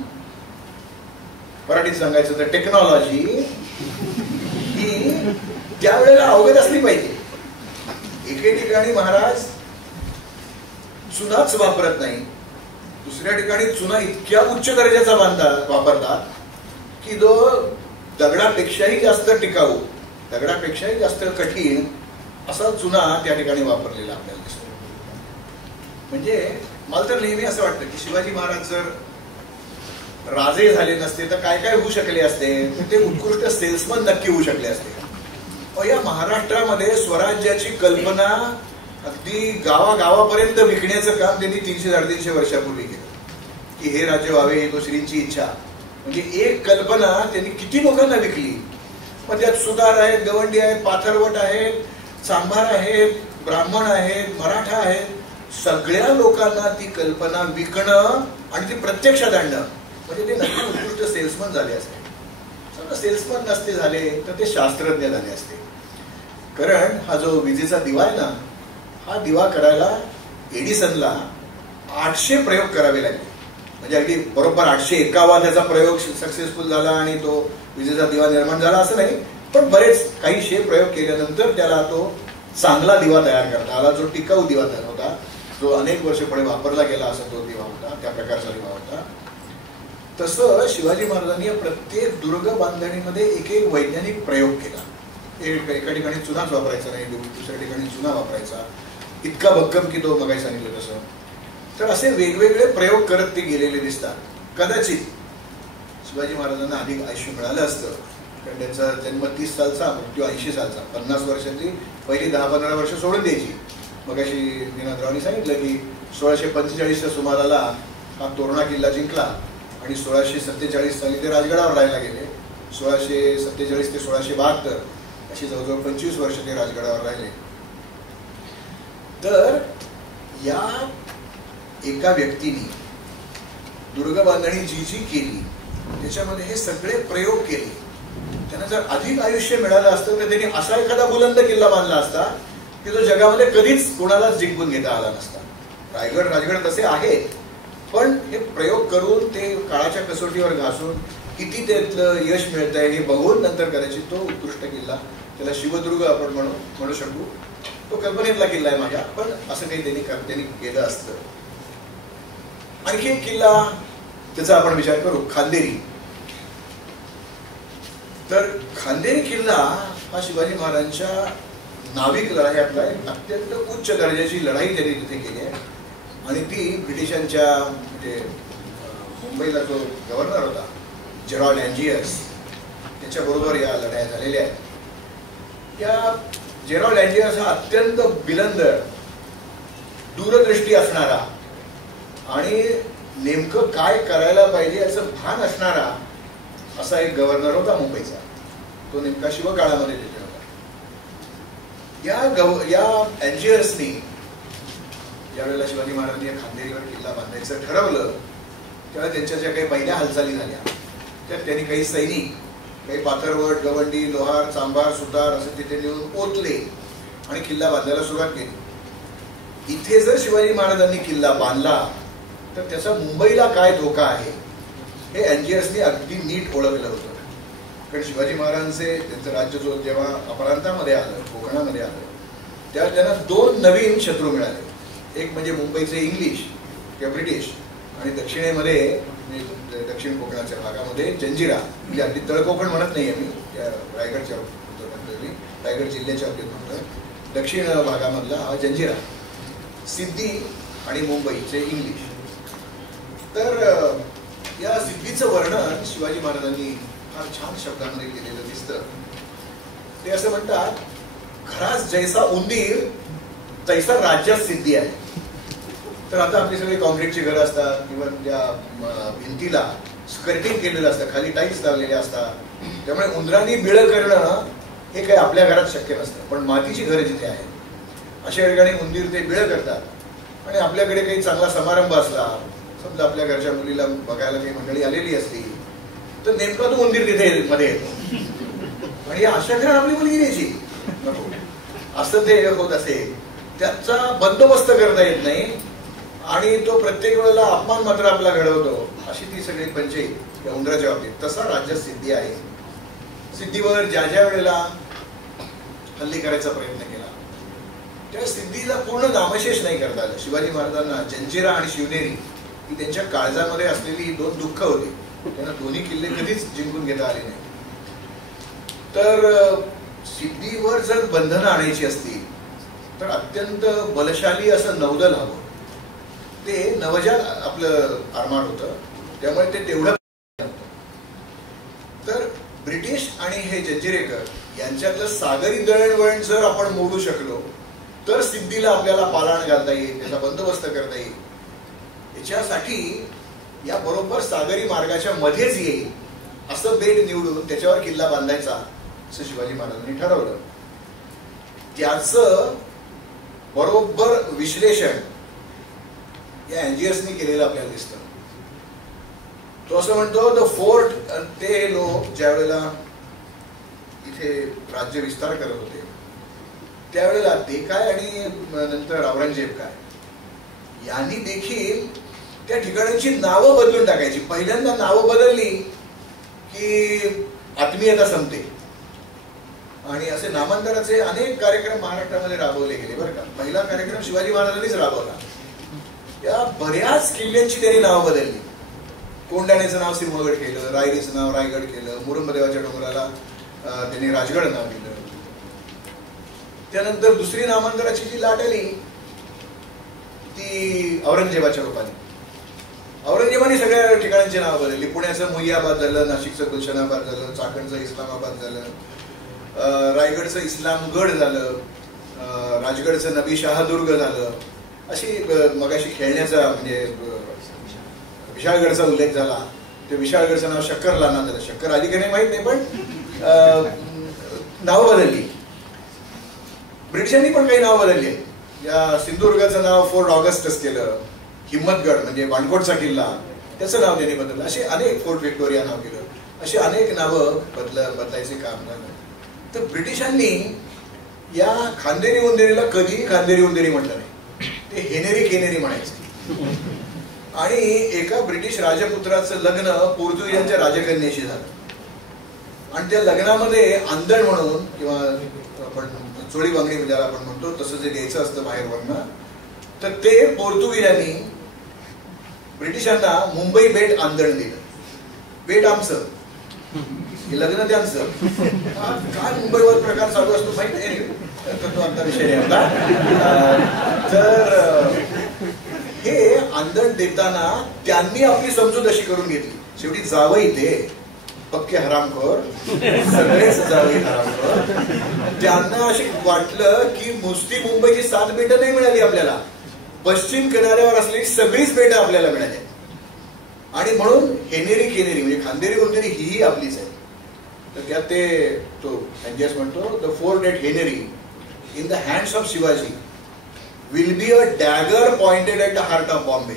मराठीत सांगायचं तर टेक्नॉलॉजी, ही त्यावेळेला अवगत असली पाहिजे. एके ठिकाणी महाराज चुनाच वापरत नाही, दुसऱ्या ठिकाणी चुना इतक्या उच्च दर्जाचा वापरतात की जो दगडापेक्षाही जास्त टिकाऊ, दगडापेक्षाही जास्त कठीण असा चुना त्या ठिकाणी वापरलेला आपल्याला दिसतो. म्हणजे मला तर नेहमी असं वाटतं की शिवाजी महाराज जर राजे झाले नसते तर काय काय होऊ शकले असते, तर ते उत्कृष्ट सेल्समन नक्की होऊ शकले असते. या महाराष्ट्रामध्ये स्वराज्याची कल्पना अगदी गावागावापर्यंत विकण्याचं काम त्यांनी 300-350 वर्षापूर्वी केलं की हे राज्य व्हावे, ही तो श्रींची इच्छा. म्हणजे एक कल्पना त्यांनी किती लोकांना विकली. मग त्यात सुतार आहेत, गवंडी आहेत, पाथरवट आहेत, चांभार आहेत, ब्राह्मण आहेत, मराठा आहेत, सगळ्या लोकांना ती कल्पना विकणं आणि ती प्रत्यक्षात आणणं म्हणजे ते नक्की उत्कृष्ट सेल्समन झाले असते. समजा सेल्समन नसते झाले तर ते शास्त्रज्ञ झाले असते. कारण हा जो विजेचा दिवा आहे ना, हा दिवा करायला एडिसनला 800 प्रयोग करावे लागले. म्हणजे अगदी बरोबर 851 त्याचा प्रयोग सक्सेसफुल झाला आणि तो विजेचा दिवा निर्माण झाला असं नाही, पण बरेच काही 100 प्रयोग केल्यानंतर त्याला तो चांगला दिवा तयार करता आला, जो टिकाऊ दिवा तयार होता, जो अनेक वर्ष पुढे वापरला गेला असा तो दिवा होता, त्या प्रकारचा दिवा होता. तसं शिवाजी महाराजांनी प्रत्येक दुर्ग बांधणीमध्ये एक एक वैज्ञानिक प्रयोग केला. एका ठिकाणी चुनाच वापरायचा नाही, दुसऱ्या ठिकाणी चुना वापरायचा, इतका भक्कम की तो मगाही सांगितलं तसं. तर असे वेगवेगळे प्रयोग करत ते गेलेले दिसतात. कदाचित शिवाजी महाराजांना अधिक आयुष्य मिळालं असतं, कारण त्यांचा जन्म 30 सालचा, मृत्यू 80 सालचा. 50 वर्षाची पहिली 10-15 वर्ष सोडून द्यायची. मग अशी विनोदरावांनी सांगितलं की 1645च्या सुमाराला हा तोरणा किल्ला जिंकला आणि 1647 साली ते राजगडावर राहायला गेले. 1647 ते 1672 अशी जवळजवळ 25 वर्ष ते राजगडावर राहिले. तर या एका व्यक्तीने दुर्ग बांधणी जी जी केली त्याच्यामध्ये हे सगळे प्रयोग केले. त्यांना जर अधिक आयुष्य मिळालं असतं तर त्यांनी असा एखादा बुलंद किल्ला बांधला असता की जो जगामध्ये कधीच कोणालाच जिंकून घेता आला नसता. राजगड तसे आहेत, पण हे प्रयोग करून ते काळाच्या कसोटीवर घासून किती त्यातलं यश मिळतंय हे बघून नंतर कदाचित तो उत्कृष्ट किल्ला, त्याला शिवदुर्ग आपण म्हणू शकू, तो कल्पनेतला किल्ला आहे माझ्या, पण असं काही त्यांनी केलं असतं. आणखी एक किल्ला त्याचा आपण विचार करू, खांदेरी. तर खांदेरी किल्ला हा शिवाजी महाराजांच्या नाविक लढाईतला एक अत्यंत उच्च दर्जाची लढाई त्यांनी तिथे केली आहे. आणि ती ब्रिटिशांच्या म्हणजे मुंबईला जो गव्हर्नर होता जेरॉल्ड अँजियस त्याच्याबरोबर या लढाया झालेल्या आहेत. या जेरॉल्ड अँजियस हा अत्यंत बिलंदर, दूरदृष्टी असणारा आणि नेमकं काय करायला पाहिजे याचं भान असणारा असा एक गव्हर्नर होता मुंबईचा, तो नेमका शिवकाळामध्ये तिथे होता. या अँजियर्सनी ज्यावेळेला शिवाजी महाराजांनी खांदेरीवर किल्ला बांधायचं ठरवलं तेव्हा त्यांच्या ज्या काही पहिल्या हालचाली झाल्या त्यात त्यांनी काही सैनिक, काही पाथरवट, गवंडी, लोहार, चांभार, सुतार असे तिथे नेऊन पोचले आणि किल्ला बांधायला सुरुवात केली. इथे जर शिवाजी महाराजांनी किल्ला बांधला तर त्याचा मुंबईला काय धोका आहे हे अँजियर्सनी अगदी नीट ओळखलं होतं. कारण शिवाजी महाराजांचे त्यांचं राज्य जो जेव्हा अपरांतामध्ये आलं, कोकणामध्ये आलं, तेव्हा त्यांना 2 नवीन शत्रू मिळाले. एक म्हणजे मुंबईचे इंग्लिश किंवा ब्रिटिश आणि दक्षिणेमध्ये दक्षिण कोकणाच्या भागामध्ये जंजिरा, म्हणजे अगदी तळकोकण म्हणत नाही आहे मी, त्या रायगडच्या म्हणतोय मी, रायगड जिल्ह्याच्या बाबतीत म्हणतोय, दक्षिण भागामधला हा जंजिरा, सिद्धी आणि मुंबईचे इंग्लिश. तर या सिद्धीचं वर्णन शिवाजी महाराजांनी फार छान शब्दामध्ये केलेलं दिसतं. ते असं म्हणतात, घरात जैसा उंदीर तैसा राज्यात सिद्धी आहे. तर आता आपली सगळी कॉन्क्रीटची घरं असतात किंवा त्या भिंतीला स्कर्टिंग केलेलं असतं, खाली टाईल्स लावलेले असतात, त्यामुळे उंदरांनी बिळं करणं हे काही आपल्या घरात शक्य नसतं. पण मातीची घरं जिथे आहेत अशा ठिकाणी उंदीर ते बिळं करतात. आणि आपल्याकडे काही चांगला समारंभ असला, समजा आपल्या घरच्या मुलीला बघायला काही मंडळी आलेली असली तर नेमका तो उंदीर तिथे मध्ये येतो आणि अशा घरात आपली मुलगी द्यायची नको, असं ते होत असेल. त्याचा बंदोबस्त करता येत नाही आणि तो प्रत्येक वेळेला अपमान मात्र आपला घडवतो. अशी ती सगळी पंचायत या उंदराच्या बाबतीत. तसा राज्यात सिद्धी आहे. सिद्धीवर ज्या ज्या वेळेला हल्ली करायचा प्रयत्न केला त्या सिद्धीला पूर्ण नामशेष नाही करता आलं. शिवाजी महाराजांना जंजिरा आणि शिवनेरी ही त्यांच्या काळजामध्ये असलेली 2 दुःख होती. त्यांना दोन्ही किल्ले कधीच जिंकून घेता आले नाही. तर सिद्धीवर जर बंधनं आणायची असतील तर अत्यंत बलशाली असं नौदल हवं. ते नवजात आपलं आरमार होतं, त्यामुळे ते तेवढं नव्हतं. तर ब्रिटिश आणि हे जंजिरेकर यांच्यातलं सागरी दळणवळण जर आपण मोडू शकलो तर सिद्धीला आपल्याला पालाण घालता येईल, त्याचा बंदोबस्त करता येईल. याच्यासाठी या बरोबर सागरी मार्गाच्या मध्येच येईल असं बेट निवडून त्याच्यावर किल्ला बांधायचा असं शिवाजी महाराजांनी ठरवलं. त्याचं बरोबर विश्लेषण या अँजियर्सनी केलेलं आपल्याला दिसतं. तो असं म्हणतो, द फोर्ट, ते लोक ज्या वेळेला इथे राज्य विस्तार करत होते त्यावेळेला ते काय आणि नंतर औरंगजेब काय यांनी देखील त्या ठिकाणांची नावं बदलून टाकायची. पहिल्यांदा नावं बदलली की आत्मीयता संपते आणि असे नामांतराचे अनेक कार्यक्रम महाराष्ट्रामध्ये राबवले गेले बरं का. पहिला कार्यक्रम शिवाजी महाराजांनीच राबवला. या बऱ्याच किल्ल्यांची त्यांनी नावं बदलली. कोंढाण्याचं नाव सिंहगड केलं, रायरीचं नाव रायगड केलं, मुरुंबदेवाच्या डोंगराला त्यांनी राजगड नाव दिलं. त्यानंतर दुसरी नामांतराची जी लाट आली ती औरंगजेबाच्या रूपाने. औरंगजेबाने सगळ्या ठिकाणांची नावं बदलली. पुण्याचं मुय्याबाद झालं, नाशिकचं गुलशनाबाद झालं, चाकणचं इस्लामाबाद झालं, रायगडचं इस्लामगड झालं, राजगडचं नबी शहादुर्ग झालं. अशी मगाशी खेळण्याचा म्हणजे विशाळगडचा उल्लेख झाला, ते विशाळगडचं नाव शक्करलाना झालं. शक्कर आधी काही माहित नाही पण नावं बदलली. ब्रिटिशांनी पण काही नाव बदलली. या सिंधुदुर्गाचं नाव फोर्ट ऑगस्टस केलं. हिम्मतगड म्हणजे वाणकोटचा किल्ला त्याचं नाव त्यांनी बदललं. असे अनेक, फोर्ट व्हिक्टोरिया नाव केलं. अशी अनेक नावं बदलायचे काम झालं. तर ब्रिटिशांनी या खांदेरी उंदेरीला कधीही खांदेरी उंदेरी म्हटलं नाही, ते हेनेरी केनेरी म्हणायचे. आणि एका ब्रिटिश राजपुत्राचं लग्न पोर्तुगीजांच्या राजकन्याशी झालं आणि त्या लग्नामध्ये आंधळ म्हणून किंवा आपण चोळी बांगडी म्हणजे आपण म्हणतो तसं जे द्यायचं असतं बाहेरवरनं, तर ते पोर्तुगीजांनी ब्रिटिशांना मुंबई बेट आंदण दिलं. बेट आमचं, लग्न त्यांचं. काय मुंबईवर प्रकार चालू असतो माहिती नाही, तो आता विषय नाही आपला. तर हे आंदण देताना त्यांनी आपली समजूत अशी करून घेतली, शेवटी जावई ते पक्के हरामखोर, सगळेच जावई हरामखोर. त्यांना असे वाटलं की नुसती मुंबईची 7 बेटं नाही मिळाली आपल्याला, पश्चिम किनाऱ्यावर असलेली सगळीच बेटं आपल्याला मिळाली. आणि म्हणून हेनेरी खेनेरी म्हणजे खांदेरी कोणतरी ही आपलीच आहे. तर त्यात ते तो त्यांच्यास म्हणतो the fort at Henery in the hands of Shivaji will be a dagger pointed at the heart of Bombay.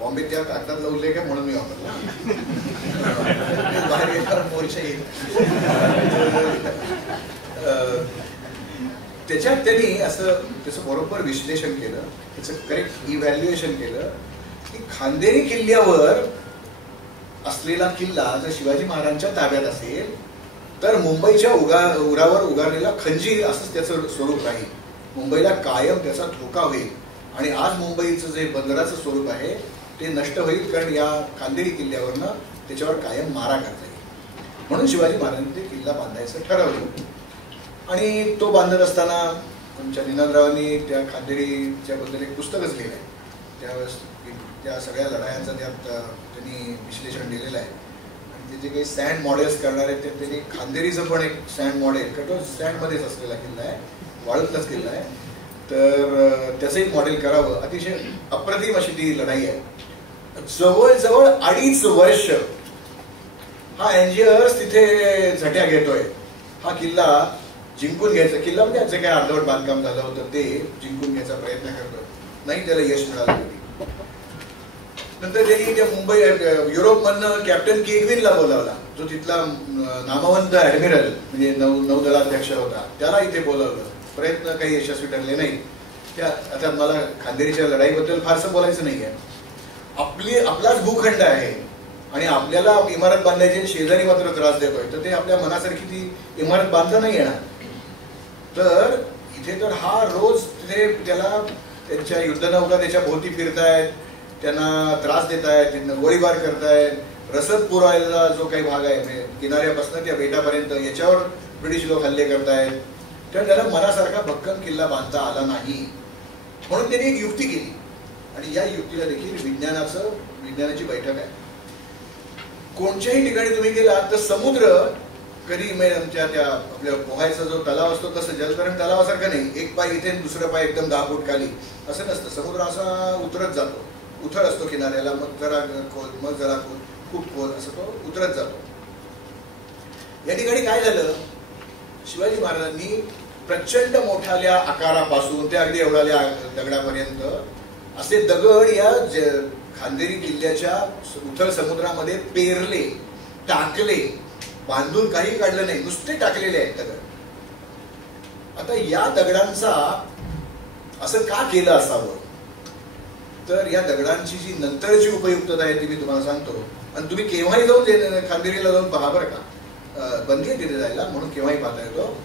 Bombay त्या कागदातला उल्लेख आहे म्हणून मी वापरला. बाहेर गेल्यावर मोर्चा येईल. त्याच्यात त्यांनी असं त्याचं बरोबर विश्लेषण केलं, त्याचं करेक्ट इव्हॅल्युएशन केलं की खांदेरी किल्ल्यावर असलेला किल्ला जर शिवाजी महाराजांच्या ताब्यात असेल तर मुंबईच्या उरावर उगारलेला खंजीर असंच त्याचं स्वरूप राहील. मुंबईला कायम त्याचा धोका होईल आणि आज मुंबईचं जे बंदराचं स्वरूप आहे ते नष्ट होईल, कारण या खांदेरी किल्ल्यावरनं त्याच्यावर कायम मारा करता येईल. म्हणून शिवाजी महाराजांनी ते किल्ला बांधायचं ठरवलं. आणि तो बांधत असताना आमच्या निनादरावांनी त्या खांदेरीच्या बद्दल एक पुस्तकच लिहिलं आहे. त्यावेळेस त्या सगळ्या लढायांचं त्यात त्यांनी विश्लेषण दिलेलं आहे. आणि ते जे काही सँड मॉडेल्स करणार आहेत ते त्यांनी खांदेरीचं पण एक सँड मॉडेल, कारण तो सँडमध्येच असलेला किल्ला आहे, वाळूतलाच किल्ला आहे, तर त्याचं एक मॉडेल करावं. अतिशय अप्रतिम अशी ती लढाई आहे. जवळजवळ 2.5 वर्ष हा एंजिनियर्स तिथे झट्या घेतोय हा किल्ला जिंकून घ्यायचा. किल्ला म्हणजे जे काही अर्धवट बांधकाम झालं होतं ते जिंकून घ्यायचा प्रयत्न करतोय, नाही त्याला यश मिळालं. नंतर त्यांनी त्या मुंबई युरोपमधनं कॅप्टन केगविनला बोलावला, जो तिथला नामवंत ऍडमिरल म्हणजे नौदलाध्यक्ष होता, त्याला इथे बोलावलं. प्रयत्न काही यशस्वी ठरले नाही. त्या आता मला खांदेरीच्या लढाईबद्दल फारसं बोलायचं नाही आहे. आपलाच भूखंड आहे आणि आपल्याला इमारत बांधायची, शेजारी मात्र त्रास देतोय, तर ते आपल्या मनासारखी ती इमारत बांधता नाही येणार. तर इथे तर हा रोज तिथे त्याला त्यांच्या युद्धनौका त्याच्या भोवती फिरतायत, त्यांना त्रास देत आहेत, त्यांना गोळीबार करतायत. रसद पुरवायला जो काही भाग आहे म्हणजे किनाऱ्यापासून त्या बेटापर्यंत याच्यावर ब्रिटिश लोक हल्ले करतायत. तर त्याला मनासारखा भक्कम किल्ला बांधता आला नाही. म्हणून त्यांनी एक युक्ती केली आणि या युक्तीला देखील विज्ञानाची बैठक आहे. कोणत्याही ठिकाणी तुम्ही गेलात तर समुद्र कधी आमच्या त्या आपल्या पोहायचा जो तलाव असतो तसं जलतरण तलावासारखं नाही, एक पाय इथे दुसरं पाय एकदम 10 फूट खाली असं नसतं. समुद्र असा उतरत जातो, उथळ असतो किनाऱ्याला, मग जरा खोल, मग जरा खोल, खूप खोल, असं तो उतरत जातो. या ठिकाणी काय झालं, शिवाजी महाराजांनी प्रचंड मोठ्याल्या आकारापासून ते अगदी एवढ्याल्या दगडापर्यंत असे दगड या खांदेरी किल्ल्याच्या उथळ समुद्रामध्ये पेरले, टाकले, बांधून काही काढलं नाही, नुसते टाकलेले आहेत दगड. आता या दगडांचा असं का केलं असावं, तर या दगडांची जी नंतरची उपयुक्तता आहे ती मी तुम्हाला सांगतो. आणि तुम्ही केव्हाही जाऊन खांदेरीला जाऊन पहा बरं का, बंदी आहे तिथे जायला, म्हणून केव्हाही पाहता येतो.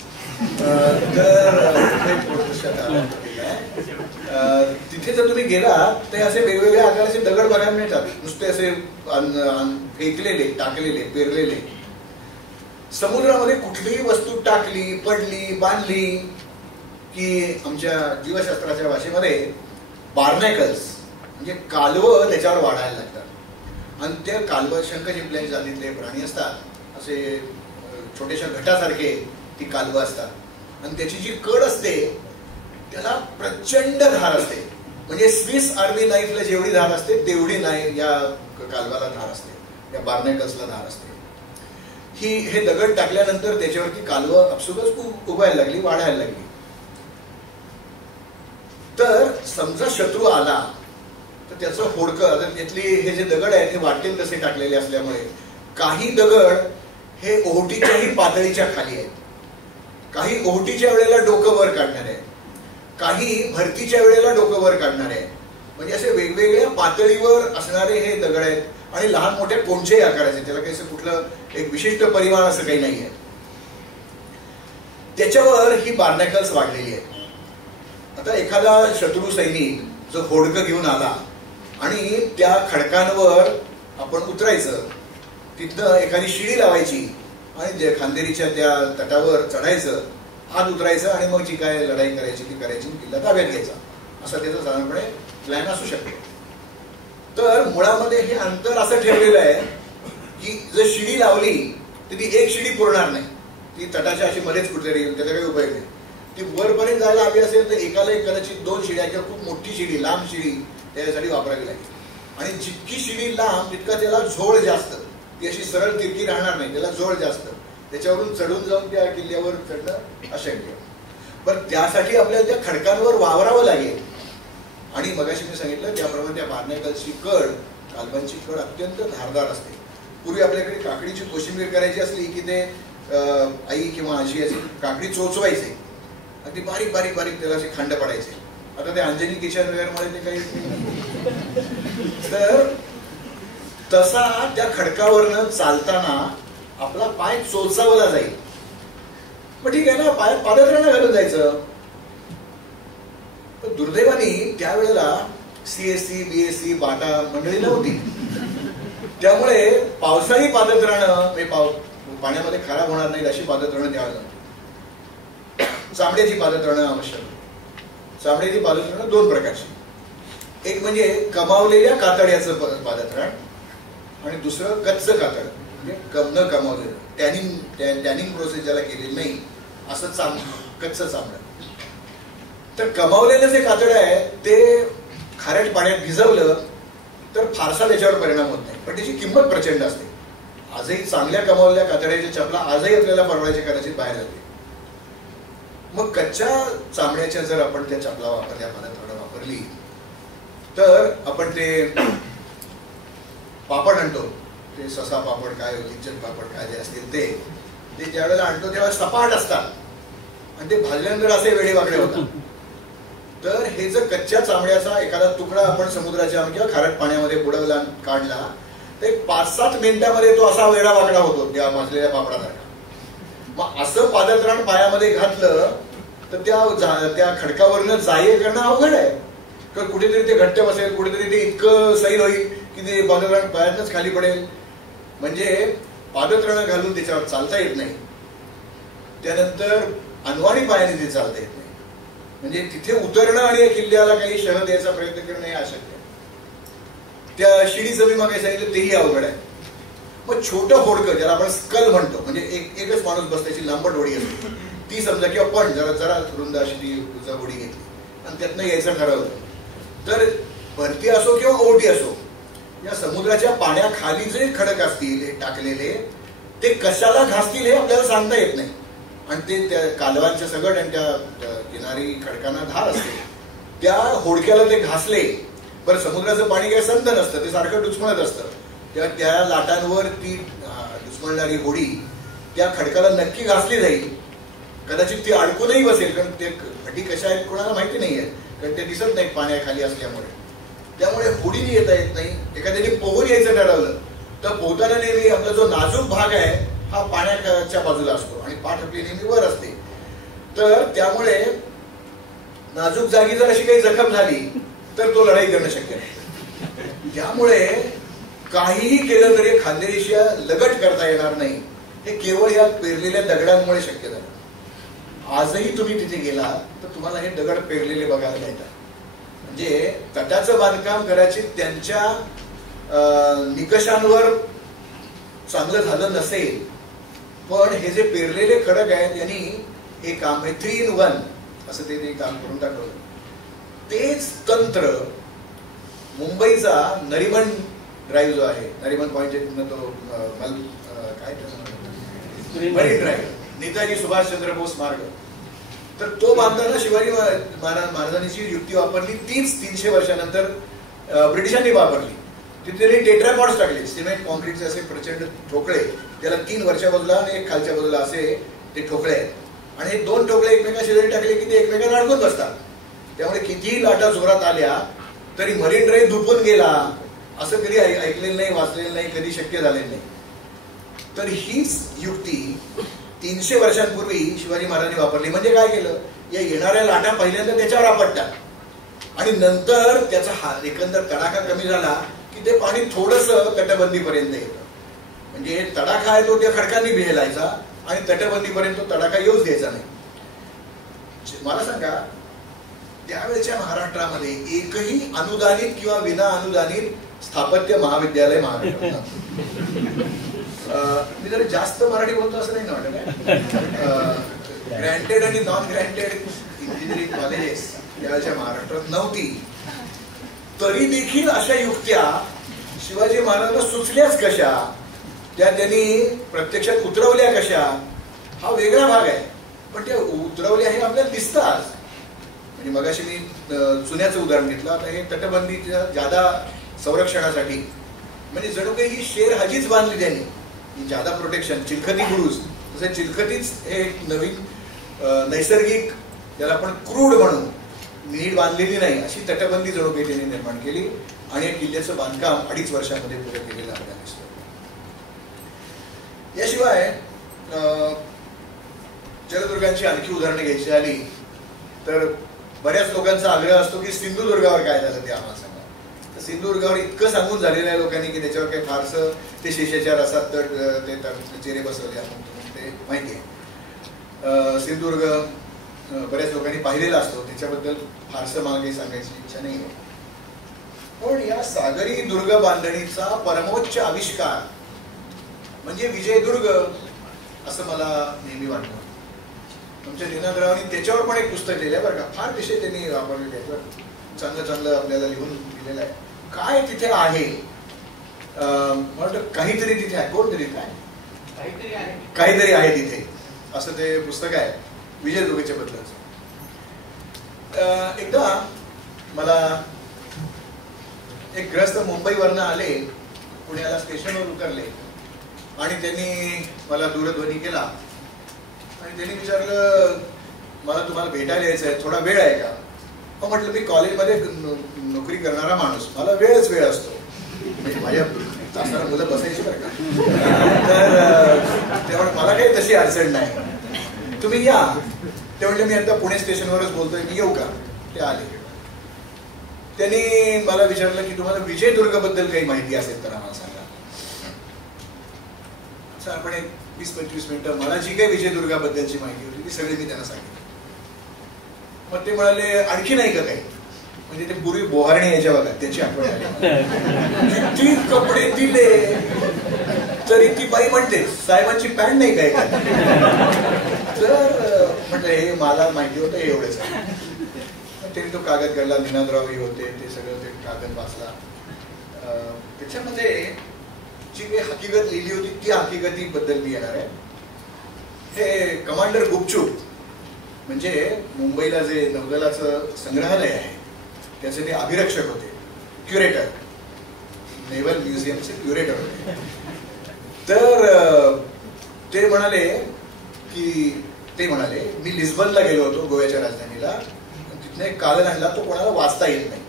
तिथे जर तुम्ही गेलात तर असे वेगवेगळ्या आकाराचे दगड बघायला मिळतात, नुसते असे फेकलेले, टाकलेले, पेरलेले. समुद्रामध्ये कुठलीही वस्तू टाकली, पडली, बांधली की आमच्या जीवशास्त्राच्या भाषेमध्ये बार्नेकल्स म्हणजे कालवं त्याच्यावर वाढायला लागतात. आणि त्या कालवं शंख शिंपल्याच्या जातीतले प्राणी असतात, असे छोट्याशा घटासारखे ती कालवं असतात. आणि त्याची जी कड असते त्याला प्रचंड धार असते, म्हणजे स्विस आर्मी नाईफला जेवढी धार असते तेवढी नाही या कालवाला धार असते, या बार्नेकल्सला धार असते. हे दगड टाकल्यानंतर त्याच्यावरती कालवं आपसुकच उभायला लागली, वाढायला लागली. तर समजा शत्रू आला तर त्याचं होडकं, आता त्यातली हे जे दगड आहेत हे वाटेल तसे टाकलेले असल्यामुळे काही दगड हे ओहोटीच्याही पातळीच्या खाली आहेत, काही ओहोटीच्या वेळेला डोकं वर काढणार आहे, काही भरतीच्या वेळेला डोकं वर काढणार आहे. म्हणजे असे वेगवेगळ्या पातळीवर असणारे हे दगड आहेत आणि लहान मोठ्या कोणत्याही आकाराचे, त्याला काही असं कुठलं एक विशिष्ट परिमाण असं काही नाही आहे. त्याच्यावर ही बार्नेकल्स वाढलेली आहेत. आता एखादा शत्रू सैनिक जो होडकं घेऊन आला आणि त्या खडकांवर आपण उतरायचं, तिथनं एखादी शिडी लावायची आणि खांदेरीच्या त्या तटावर चढायचं, आत उतरायचं आणि मग जी काय लढाई करायची ती करायची, किल्ला ताब्यात घ्यायचा, असा त्याचा साधारणपणे प्लॅन असू शकतो. तर मुळामध्ये हे अंतर असं ठेवलेलं आहे की जर शिडी लावली तर ती एक शिडी पुरणार नाही, ती तटाच्या अशी मध्येच कुठेतरी येईल, त्याचा काही उपयोग नाही. ती वरपर्यंत जायला हवी असेल तर एकाला एक कदाचित 2 शिड्या किंवा खूप मोठी शिडी, लांब शिडी त्याच्यासाठी वापरावी लागेल. आणि जितकी शिडी लांब तितका त्याला झोळ जास्त, ती अशी सरळ तिरकी राहणार नाही, त्याला झोळ जास्त, त्याच्यावरून चढून जाऊन त्या किल्ल्यावर चढणं अशक्य. पण त्यासाठी आपल्याला त्या खडकांवर वावरावं लागेल. आणि मगाशी मी सांगितलं त्याप्रमाणे त्या बारण्याकलची कड, कालबांची कड अत्यंत धारदार असते. पूर्वी आपल्याकडे काकडीची कोशिंबीर करायची असली की ते आई किंवा आजी अशी काकडी चोचवायचे, अगदी बारीक बारीक बारीक त्याला असे खंड पडायचे. आता ते अंजनी किचन वेअरमुळे ते काही तर तसा त्या खडकावरनं चालताना आपला पाय चोचावला जाईल. मग ठीक आहे ना, पायात पादत्राणं घालून जायचं. पण दुर्दैवाने त्यावेळेला CSC BSC बाटा मंडळी नव्हती, त्यामुळे पावसाळी पादत्राणं पाण्यामध्ये खराब होणार नाहीत अशी पादत्राणं द्यावी. चामड्याची पादत्राणं आवश्यक. चामड्याची पादत्राणं दोन प्रकारची, एक म्हणजे कमावलेल्या कातड्याचं पादत्राण आणि दुसरं कच्चं कातड, म्हणजे न कमावलेलं, टॅनिंग प्रोसेस ज्याला केलेली नाही असं कच्चं चामडं. तर कमावलेलं जे कातड आहे ते खारट पाण्यात भिजवलं तर फारसा त्याच्यावर परिणाम होत नाही, पण त्याची किंमत प्रचंड असते. आजही चांगल्या कमावलेल्या कातड्याच्या चपला आजही आपल्याला परवडायचे कदाचित बाहेर जाते. मग कच्च्या चामड्याच्या जर आपण त्या चपला वापरल्या, पादत्राणं वापरली तर आपण ते पापड आणतो, ते ससा पापड काय लिज्जत पापड काय जे असतील ते ज्या वेळेला आणतो तेव्हा सपाट असतात आणि ते भाजल्यानंतर असे वेडेवाकडे होतात. तर हे जर कच्च्या चामड्याचा एखादा तुकडा आपण समुद्राच्या किंवा खारट पाण्यामध्ये बुडवला काढला तर 5-7 मिनिटांमध्ये तो असा वेडावाकडा होतो त्या भाजलेल्या पापडासारखा. मग असं पादत्राण पायामध्ये घातलं तर त्या खडकावरनं जाये करणं अवघड आहे. तर कुठेतरी ते घट्ट बसेल, कुठेतरी ते इतकं सैल होईल की ते पादत्राण पायातच खाली पडेल. म्हणजे पादत्राणं घालून त्याच्यावर चालता येत नाही. त्यानंतर अनवाणी पायाने ते चालता येत नाही. म्हणजे तिथे उतरणं आणि या किल्ल्याला काही शह द्यायचा प्रयत्न करणं हे अशक्य. त्या शिडीचं मी मागे सांगितलं तेही अवघड आहे. मग छोटं होडकं ज्याला आपण स्कल म्हणतो, म्हणजे एकच माणूस बसण्याची लांबट होडी असते ती समजा, किंवा पण जरा रुंद अशी ती होडी घेतली आणि त्यातनं यायचं ठरवलं तर भरती असो किंवा ओटी असो, या समुद्राच्या पाण्याखाली जे खडक असतील हे टाकलेले ते कशाला घासतील हे आपल्याला सांगता येत नाही. आणि ते त्या कालवांच्या सगट आणि त्या किनारी खडकांना धार असते, त्या होडक्याला ते घासले. बरं, समुद्राचं पाणी काही संत नसतं, ते सारखं डुचमळत असतं. त्या लाटांवर ती डुचमळणारी होडी त्या खडकाला नक्की घासली जाईल. कदाचित ती अडकूनही बसेल, कारण ते खडी कशा आहेत कोणाला माहिती नाही आहे, कारण ते दिसत नाहीत पाण्याखाली असल्यामुळे. त्यामुळे होडीने येता येत नाही. एखाद्याने पोहून यायचं ठरवलं तर पोहताना नेहमी आपला जो नाजूक भाग आहे हा पाण्याच्या बाजूला असतो आणि पाठ आपली नेहमी वर असते. तर त्यामुळे नाजूक जागी जर अशी काही जखम झाली तर तो लढाई करणं शक्य नाही. त्यामुळे काहीही केलं तरी खानदेशीला लगट करता येणार नाही. हे केवळ या पेरलेल्या दगडांमुळे शक्य झालं. आजही तुम्ही तिथे गेला तर तुम्हाला हे दगड पेरलेले बघायला मिळतात. म्हणजे तटाचं बांधकाम करायचे त्यांच्या निकषांवर चांगलं झालं नसेल, पण हे जे पेरलेले खडक आहेत यांनी हे काम 3 in 1 असं ते काम करून दाखवलं. तेच तंत्र मुंबईचा नरिमन ड्राईव्ह जो आहे, नरिमन पॉइंट तो काय मरीन ड्राईव्ह, नेताजी सुभाषचंद्र बोस मार्ग, तर तो बांधताना शिवाजी महाराजांनी जी युक्ती वापरली तीच 300 वर्षानंतर ब्रिटिशांनी वापरली. तिथे टेट्रापॉड्स टाकले, सिमेंट कॉन्क्रीटचे असे प्रचंड ठोकळे, त्याला 3 वरच्या बाजूला आणि 1 खालच्या बाजूला असे ते ठोकळे आहेत. आणि हे 2 ठोकळे एकमेका शेजारी टाकले की ते एकमेकांना अडकून बसतात. त्यामुळे कितीही लाटा जोरात आल्या तरी मरीन ड्राईव्ह दुपून गेला असं कधी ऐकलेलं नाही, वाचलेलं नाही, कधी शक्य झालेलं नाही. तर हीच युक्ती 300 वर्षांपूर्वी शिवाजी महाराजांनी वापरली. म्हणजे काय केलं, या येणाऱ्या लाटा पहिल्यांदा त्याच्यावर आपटतात आणि नंतर त्याचा एकंदर तडाखा कमी झाला की ते पाणी थोडंसं तटबंदीपर्यंत येतं. म्हणजे तडाखा आहे तो त्या खडकांनी भिलायचा आणि तटबंदीपर्यंत तो तडाखा येऊच द्यायचा नाही. मला सांगा, त्यावेळेच्या महाराष्ट्रामध्ये एकही अनुदानित किंवा विना अनुदानित स्थापत्य महाविद्यालय महाराष्ट्रात, मी जरा जास्त मराठी बोलतो असं नाही ना वाटत, ग्रँटेड आणि नॉन ग्रँटेड इंजिनिअरिंग कॉलेजेस त्यावेळेच्या महाराष्ट्रात नव्हती. तरी देखील अशा युक्त्या शिवाजी महाराजांना सुचल्याच कशा, त्या त्यांनी प्रत्यक्षात उतरवल्या कशा, हा वेगळा भाग आहे. पण त्या उतरवल्या हे आपल्याला दिसतं आज. म्हणजे मगाशी मी चुन्याचं उदाहरण घेतलं. आता हे तटबंदीच्या जादा संरक्षणासाठी म्हणजे जणू काही ही शेर हजीच बांधली त्यांनी, जादा प्रोटेक्शन, चिलखती बुरुज. तसं चिलखतीच हे एक नवीन नैसर्गिक, ज्याला आपण क्रूड म्हणू, नीट बांधलेली नाही अशी तटबंदी जणू काही त्यांनी निर्माण केली आणि या किल्ल्याचं बांधकाम 2.5 वर्षामध्ये पुढे केलेलं आपल्याला दिसतं. याशिवाय जलदुर्गांची आणखी उदाहरणं घ्यायची आली तर बऱ्याच लोकांचा आग्रह असतो की सिंधुदुर्गावर काय झालं ते आम्हाला सांगा. तर सिंधुदुर्गावर इतकं सांगून झालेलं आहे लोकांनी की त्याच्यावर काही फारसं ते शेषाच्या रसात ते चेहरे बसवले आपण ते माहिती आहे. सिंधुदुर्ग बऱ्याच लोकांनी पाहिलेला असतो, त्याच्याबद्दल फारसं मला काही सांगायची इच्छा नाही आहे. पण या सागरी दुर्ग बांधणीचा परमोच्च आविष्कार म्हणजे विजयदुर्ग असं मला नेहमी वाटतं. तुमच्या निनादरावांनी त्याच्यावर पण एक पुस्तक लिहिलं आहे बरं का. फार विषय त्यांनी वापरलेले आहेत, चांगलं चांगलं आपल्याला लिहून दिलेलं आहे. काय तिथे आहे म्हणतो, काहीतरी तिथे आहे, कोणतरी काय काहीतरी आहे तिथे, असं ते पुस्तक आहे विजयदुर्गच्या बद्दलच. एकदा मला एक ग्रस्त मुंबईवरनं आले, पुण्याला स्टेशनवर उतरले आणि त्यांनी मला दूरध्वनी केला आणि त्यांनी विचारलं मला तुम्हाला भेटायला यायचं आहे, थोडा वेळ आहे का. मग म्हटलं मी कॉलेजमध्ये नोकरी करणारा माणूस, मला वेळच वेळ असतो, म्हणजे माझ्या तासाला मुलं बसायची बरं का. तर त्यामुळे मला काही तशी अडचण नाही, तुम्ही या. ते म्हटलं मी आता पुणे स्टेशनवरच बोलतोय, मी येऊ का. ते आले. त्यांनी मला विचारलं की तुम्हाला विजयदुर्ग बद्दल काही माहिती असेल तर आम्हाला सांगा. आपण एक 20-25 मिनिटं मला जी काही विजयदुर्गाबद्दलची माहिती होती ती सगळी मी त्यांना सांगितली. मग ते म्हणाले आणखी नाही का काही, म्हणजे ते पूर्वी बोहारणे यायच्या बघा त्याची आठवण आली. किती कपडे दिले तरी ती बाई म्हणते साहेबांची पॅन्ट नाही काय का. तर म्हटलं हे मला माहिती होतं हे एवढंच. त्यांनी तो कागद काढला, निनादरावही होते, ते सगळं ते कागद वाचला. त्याच्यामध्ये जी काही हकीकत लिहिली होती ती हकीकतीबद्दल मी येणार आहे. हे कमांडर गुपचूप म्हणजे मुंबईला जे नौदलाचं संग्रहालय आहे त्याचे ते अभिरक्षक होते, क्युरेटर, नेव्हल म्युझियमचे क्युरेटर होते. तर ते म्हणाले मी लिस्बनला गेलो होतो, गोव्याच्या राजधानीला. तिथने एक कागद आणला, तो कोणाला वाचता येत नाही,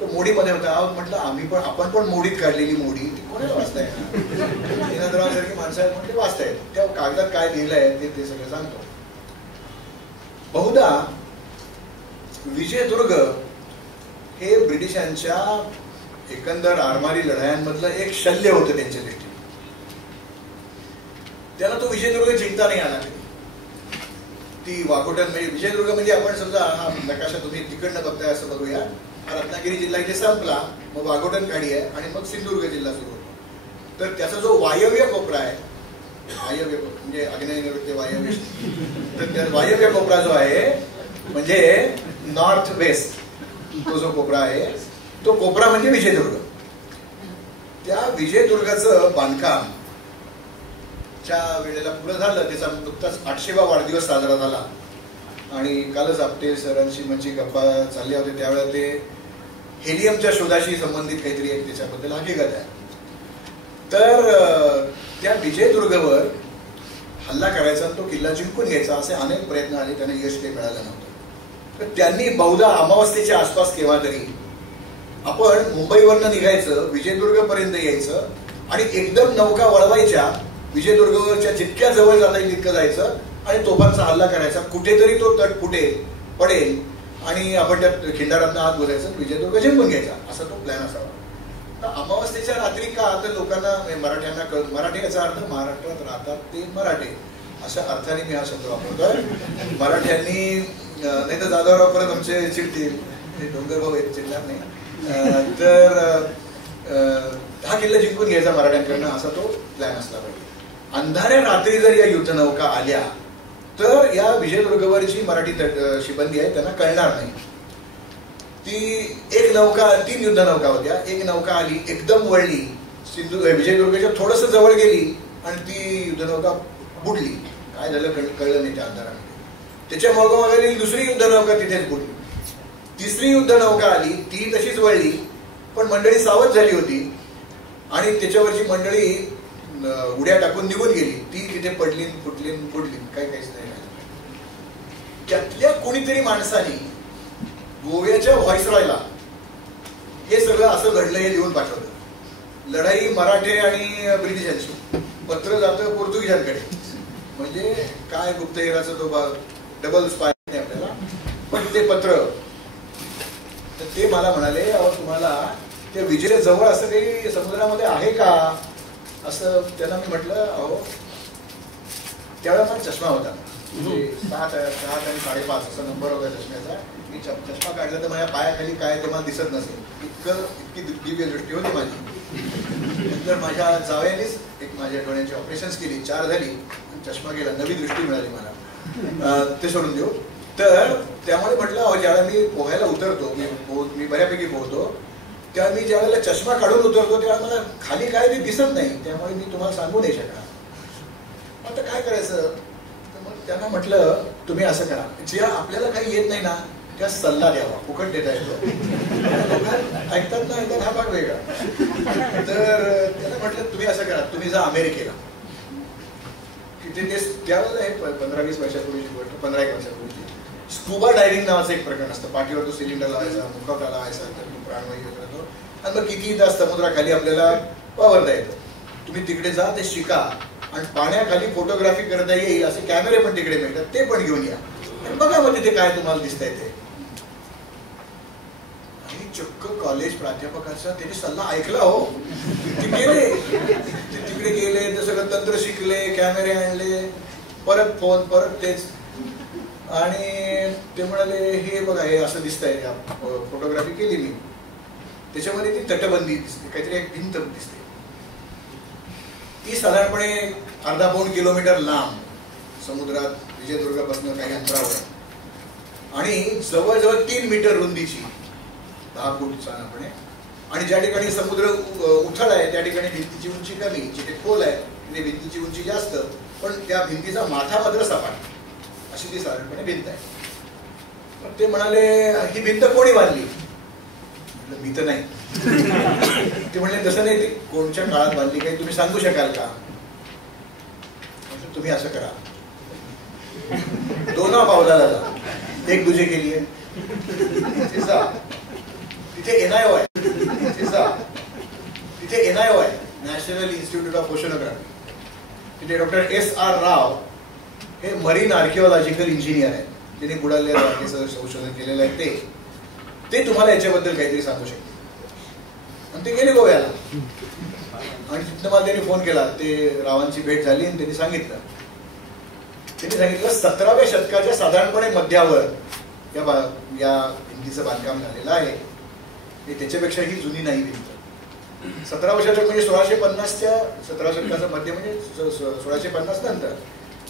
तो मोडीमध्ये होता. म्हटलं आपण पण मोडीत काढलेली मोडी ती कोणाला वाचता येणार. निनादरावांसारखी माणसं आहेत म्हटले वाचता येत. त्या कागदात काय लिहिलंय ते सगळं सांगतो. बहुधा विजयदुर्ग हे ब्रिटिशांच्या एकंदर आरमारी लढायांमधलं एक शल्य होतं त्यांच्या दृष्टीने. त्याला तो विजयदुर्ग जिंकता नाही आला. ती वाघोटन म्हणजे विजयदुर्ग म्हणजे आपण समजा हा नकाशा तुम्ही तिकडनं बघताय असं बघूया. हा रत्नागिरी जिल्हा इथे संपला, मग वाघोटन खाडी आहे आणि मग सिंधुदुर्ग जिल्हा सुरू होतो. तर त्याचा जो वायव्य कोपरा आहे, वायव्य म्हणजे आग्नेय नैऋत्य वायव्य, तर त्या वायव्य कोपरा जो आहे म्हणजे नॉर्थ वेस्ट, तो जो कोपरा आहे तो कोपरा म्हणजे विजयदुर्ग. त्या विजयदुर्गाचं बांधकाम च्या वेळेला पुढे झालं. त्याचा नुकताच 800वा वाढदिवस साजरा झाला आणि कालच आपटे सरांशी म्हणजे गप्पा चालल्या होत्या त्यावेळेला ते हेलियमच्या शोधाशी संबंधित काहीतरी एक त्याच्याबद्दल हकीकत आहे. तर त्या विजयदुर्गवर हल्ला करायचा, तो किल्ला जिंकून घ्यायचा असे अनेक प्रयत्न आले, त्यांना यश काही मिळालं नव्हतं. तर त्यांनी बहुधा अमावस्येच्या आसपास केव्हा तरी आपण मुंबईवरनं निघायचं, विजयदुर्ग पर्यंत यायचं आणि एकदम नौका वळवायच्या, विजयदुर्गवरच्या जितक्या जवळ जाता येईल तितकं जायचं आणि तोफांचा हल्ला करायचा. कुठेतरी तो तट पडेल आणि आपण त्या खिंडारातनं आत बोलायचं, विजयदुर्ग जिंकून घ्यायचा, असा तो प्लॅन असावा. तर अमावस्येच्या रात्री का तर लोकांना मराठ्यांना मराठी याचा अर्थ महाराष्ट्रात राहतात ते मराठे अशा अर्थाने मी हा शब्द वापरतोय. मराठ्यांनी नाही तर जाधवराव परत आमचे चिडतील, ते डोंगरभाऊ आहेत, चिडणार नाही. तर हा किल्ला जिंकून घ्यायचा मराठ्यांकडनं असा तो प्लॅन असला पाहिजे. अंधाऱ्या रात्री जर या युद्धनौका आल्या तर या विजयदुर्गवरची मराठी शिबंदी आहे त्यांना कळणार नाही. ती एक नौका, 3 युद्धनौका होत्या, एक नौका आली एकदम वळली, विजयदुर्गच्या थोडस जवळ गेली आणि ती युद्धनौका बुडली. काय झालं कळलं नाही त्या अंधारामध्ये. त्याच्या मागोमागे दुसरी युद्धनौका तिथेच बुडली. तिसरी युद्धनौका आली, ती तशीच वळली, पण मंडळी सावध झाली होती आणि त्याच्यावरची मंडळी उड्या टाकून निघून गेली. ती तिथे पडली, फुटली, बुडली, काहीच नाही. त्यातल्या कोणीतरी माणसाने गोव्याच्या व्हॉइसरॉयला हे सगळं असं घडलं हे लिहून पाठवलं. लढाई मराठे आणि ब्रिटिशांची, पत्र जातं पोर्तुगीजांकडे. म्हणजे काय गुप्तहेराचा तो भाग, डबल स्पाय नाही आपल्याला. पण ते पत्र, तर ते मला म्हणाले, अहो तुम्हाला त्या विजय जवळ असं काही समुद्रामध्ये आहे का असं. त्यांना मी म्हटलं, अहो त्यावेळेला मला चष्मा होता, 7 आणि 5.5 असा नंबर होता चष्म्याचा. मी चष्मा काढला तर माझ्या पायाखाली काय ते मला दिसत नसेल, इतकी दिव्य दृष्टी होती माझी. नंतर माझ्या जावयानेच एक माझ्या डोळ्यांची ऑपरेशन्स केली, 4 झाली, चष्मा गेला, नवी दृष्टी मिळाली मला. ते सोडून देऊ. तर त्यामुळे म्हटलं, अहो ज्यावेळेला मी पोहायला उतरतो, मी बऱ्यापैकी पोहतो, तेव्हा मी ज्यावेळेला चष्मा काढून उतरतो तेव्हा मला खाली काय ते दिसत नाही, त्यामुळे मी तुम्हाला सांगू नाही शकणार. आता काय करायचं. तर मग त्यांना म्हटलं, तुम्ही असं करा, जे आपल्याला काही येत नाही ना त्या सल्ला द्यावा, फुकट देता येतो. ऐकतात ना, ऐकतात हा भाग वेगळा. तर त्याला म्हटलं, तुम्ही असं करा, तुम्ही जा अमेरिकेला. तिथे ते त्यावेळेला हे 15-20 वर्षापूर्वीची गोष्ट, 15-1 वर्षापूर्वीची, स्कुबा डायव्हिंग नावाचं एक प्रकरण असतं. पाठीवर तो सिलेंडर लावायचा, मुखवटा लावायचा, तर तो प्राणवायू करतो आणि मग किती तास समुद्राखाली आपल्याला वावरता येतं. तुम्ही तिकडे जा, ते शिका आणि पाण्याखाली फोटोग्राफी करता येईल असे कॅमेरे पण तिकडे मिळतात, ते पण घेऊन या आणि बघा मग तिथे काय तुम्हाला दिसतंय ते. आणि चक्क कॉलेज प्राध्यापकाचा त्यांनी सल्ला ऐकला. हो, ते गेले, ते तिकडे गेले, ते सगळं तंत्र शिकले, कॅमेरे आणले, परत फोन, परत तेच. आणि ते म्हणाले, हे बघा हे असं दिसतंय, फोटोग्राफी केली मी, त्याच्यामध्ये ती तटबंदी दिसते, काहीतरी एक भिंत दिसते, ती साधारणपणे अर्धा-पाऊण किलोमीटर लांब समुद्रात विजयदुर्गापासून काही अंतरावर आणि जवळजवळ 3 मीटर रुंदीची, 10 फूट साधारणपणे. आणि ज्या ठिकाणी समुद्र उथळ आहे त्या ठिकाणी भिंतीची उंची कमी, जिथे खोल आहे तिथे भिंतीची उंची जास्त, पण त्या भिंतीचा माथा मात्र सपाट, अशी ती साधारणपणे भिंत आहे. पण ते म्हणाले, ही भिंत कोणी बांधली. मी तर नाही. ते म्हणले, तसं नाही, ते कोणत्या काळात बांधली काही तुम्ही सांगू शकाल का. तुम्ही असं करा, 2 पावलाला जा, 1 दुजे केली आहे, तिथे NIO आहे, तिथे NIO आहे, नॅशनल इन्स्टिट्यूट ऑफ ओशनोग्राफी. तिथे डॉक्टर S.R. राव हे मरीन आर्किओलॉजिकल इंजिनियर आहेत, त्यांनी बुडालेल्या जागेचं संशोधन केलेलं आहे. ते तुम्हाला याच्याबद्दल काहीतरी सांगू शकते. आणि ते गेले गोव्याला आणि तिथनं मला त्यांनी फोन केला, ते रावांची भेट झाली आणि त्यांनी सांगितलं 17व्या शतकाच्या साधारणपणे मध्यावर या भिंतीचं बांधकाम झालेलं आहे. त्याच्यापेक्षा ही जुनी नाही भिंत. 17व्या शतक म्हणजे 1650च्या 17व्या शतकाचं मध्य म्हणजे 1650 नंतर.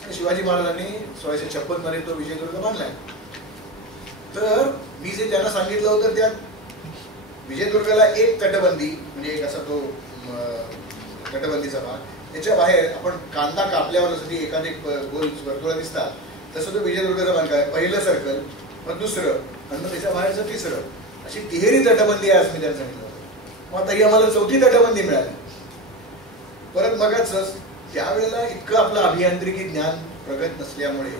आणि शिवाजी महाराजांनी 1656 मध्ये तो विजयदुर्ग बांधलाय. तर मी जे त्यांना सांगितलं होतं त्यात विजयदुर्गला एक तटबंदी म्हणजे एक असा तो तटबंदीचा भाग, त्याच्या बाहेर आपण कांदा कापल्यावर जसं एखादे गोल वर्तुळ दिसतात तसं तो विजयदुर्गचा बांधकाम आहे. पहिलं सर्कल, मग दुसरं आणि मग त्याच्या बाहेरचं तिसरं, अशी तिहेरी तटबंदी आहे असं मी त्यांना सांगितलं होतं. मग आता ही आम्हाला 4थी तटबंदी मिळाली. परत मगाच त्यावेळेला इतकं आपलं अभियांत्रिकी ज्ञान प्रगत नसल्यामुळे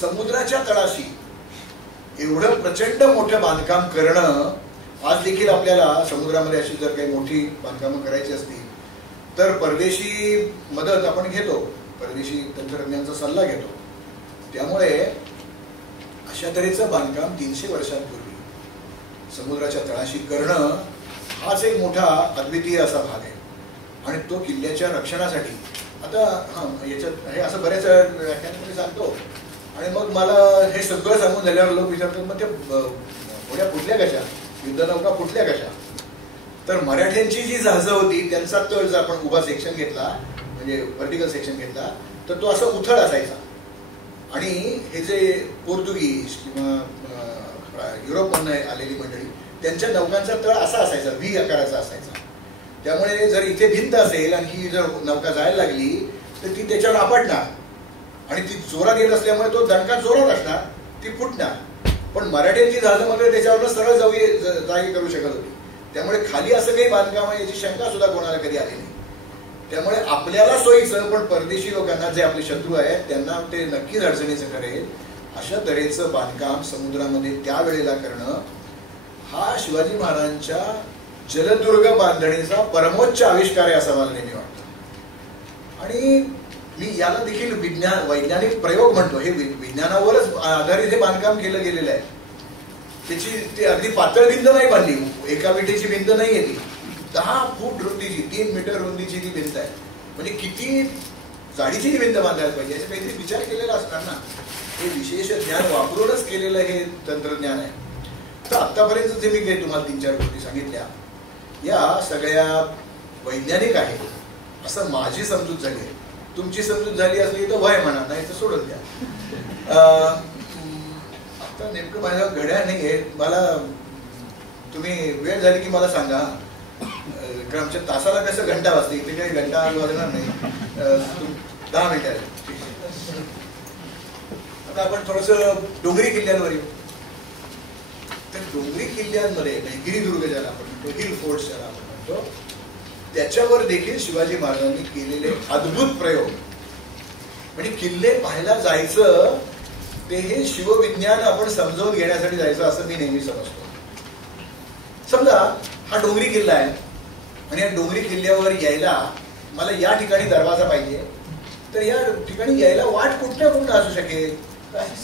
समुद्राच्या तळाशी एवढं प्रचंड मोठं बांधकाम करणं, आज देखील आपल्याला समुद्रामध्ये अशी जर काही मोठी बांधकामं करायची असतील तर परदेशी मदत आपण घेतो, परदेशी तंत्रज्ञांचा सल्ला घेतो. त्यामुळे अशा तऱ्हेचं बांधकाम 300 वर्षांपूर्वी समुद्राच्या तळाशी करणं हाच एक मोठा अद्वितीय असा भाग आहे. आणि तो किल्ल्याच्या रक्षणासाठी आता याच्यात हे असं बऱ्याच व्याख्यानामध्ये सांगतो. आणि मग मला हे सगळं सांगून झाल्यावर लोक विचारतात, मग ते होड्या फुटल्या कशा, युद्धनौका फुटल्या कशा. तर मराठ्यांची जी जहाजं होती त्यांचा तळ जर आपण उभा सेक्शन घेतला म्हणजे व्हर्टिकल सेक्शन घेतला तर तो असा उथळ असायचा. आणि हे जे पोर्तुगीज किंवा युरोपमधून आलेली मंडळी, त्यांच्या नौकांचा तळ असा असायचा, व्ही आकाराचा असायचा. त्यामुळे जर इथे भिंत असेल आणि ही जर नौका जायला लागली तर ती त्याच्यावर आपटणार आणि ती जोरात येत असल्यामुळे तो दणका जोरात असणार, ती फुटणार. पण मराठ्यांची जहाजं मात्र त्याच्यावर सरळ जागी करू शकत होती. त्यामुळे खाली असं काही बांधकाम आहे याची शंका सुद्धा कोणाला कधी आली नाही. त्यामुळे आपल्याला सोयीचं, पण परदेशी लोकांना जे आपले शत्रू आहेत त्यांना ते नक्कीच अडचणीचं ठरेल अशा तऱ्हेचं बांधकाम समुद्रामध्ये त्यावेळेला करणं हा शिवाजी महाराजांच्या जलदुर्ग बांधणीचा परमोच्च आविष्कार आहे असं मला नेहमी वाटतं. आणि मी याला देखील वैज्ञानिक प्रयोग म्हणतो. हे विज्ञानावरच आधारित हे बांधकाम केलं गेलेलं आहे. त्याची ती अगदी पातळ भिंत नाही बांधली, एका विटेची भिंत नाही आहे ती, 10 फूट रुंदीची, 3 मीटर रुंदीची ती भिंत आहे. म्हणजे किती जाडीची ती भिंत बांधायला पाहिजे याचा काहीतरी विचार केलेला असणार ना. हे विशेष ज्ञान वापरूनच केलेलं हे तंत्रज्ञान आहे. तर आतापर्यंत जे मी काही तुम्हाला 3-4 गोष्टी सांगितल्या या सगळ्या वैज्ञानिक आहेत असं माझी समजूत झाली आहे. तुमची समजूत झाली असली तर वय म्हणा, नाही तर सोडून द्या. आता नेमकं माझ्या घड्याळ नाही आहे, मला तुम्ही वेळ झाली की मला सांगा. आमच्या तासाला कसं घंटा वाजते, इथे काही घंटा वाजणार नाही. 10 मिनिटं आहे. आता आपण थोडस डोंगरी किल्ल्यांवर येऊ. तर डोंगरी किल्ल्यांमध्ये गिरिदुर्ग ज्याला आपण म्हणतो, हिल फोर्ट्स ज्याला आपण म्हणतो, त्याच्यावर देखील शिवाजी महाराजांनी केलेले अद्भुत प्रयोग. म्हणजे किल्ले पाहायला जायचं ते हे शिवविज्ञान आपण समजावून घेण्यासाठी जायचं असं मी नेहमी समजतो. समजा हा डोंगरी किल्ला आहे आणि या डोंगरी किल्ल्यावर यायला मला या ठिकाणी दरवाजा पाहिजे, तर या ठिकाणी यायला वाट कुठल्या कुठं असू शकेल?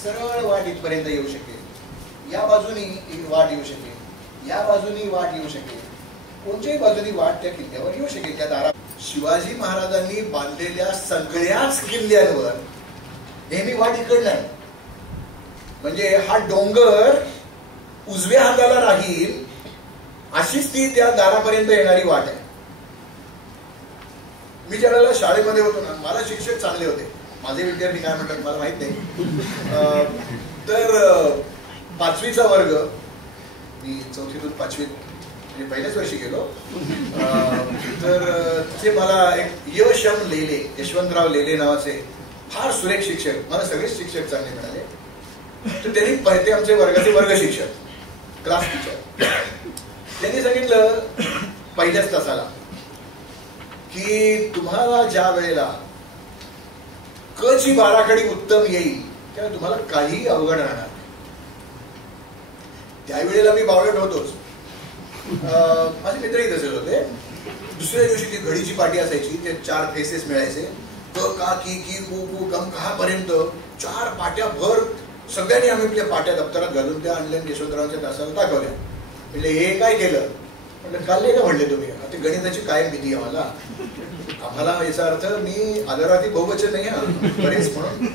सरळ वाट इथपर्यंत येऊ शकेल, या बाजूनी वाट येऊ शकेल, या बाजूनी वाट येऊ शकेल, कोणत्याही बाजूनी वाट त्या किल्ल्यावर येऊ शकेल. त्या दारा शिवाजी महाराजांनी बांधलेल्या सगळ्याच किल्ल्यांवर नेहमी वाट इकडनं आहे. म्हणजे हा डोंगर उजव्या हाताला राहील अशीच ती त्या दारापर्यंत येणारी वाट आहे. मी ज्यावेळेला शाळेमध्ये होतो ना, मला शिक्षक चांगले होते. माझे विद्यार्थी काय म्हणतात मला माहित नाही. तर 5वीचा वर्ग, मी 4थीतून 5वीत म्हणजे पहिल्याच वर्षी गेलो. तर ते मला एक यशम लेले, यशवंतराव लेले नावाचे फार सुरेख शिक्षक, मला सगळेच शिक्षक चांगले मिळाले. तर त्यांनी ते आमचे वर्गाचे वर्ग शिक्षक, क्लास टीचर, त्यांनी सांगितलं पहिल्याच तासाला की तुम्हाला ज्या वेळेला क ची बाराखडी उत्तम येईल तेव्हा तुम्हाला काही अवघड राहणार नाही. त्यावेळेला मी बावळट होतोच. माझे मित्रही तसेच होते. दुसऱ्या दिवशी ती घडीची पाटी असायची, ते 4 फेसेस मिळायचे, क का की की कु कु कम कहा पर्यंत 4 पाट्या भर सगळ्यांनी आम्ही आपल्या पाट्या दप्तरात घालून त्या आणल्या यशवंतरावांच्या तासाला दाखवल्या. म्हणजे हे काय केलं म्हटलं, काल नाही का म्हणले तुम्ही, आता गणिताची कायम भीती आहे मला. आम्हाला याचा अर्थ मी आदरार्थी बहुवचन नाही हा, बरेच म्हणून.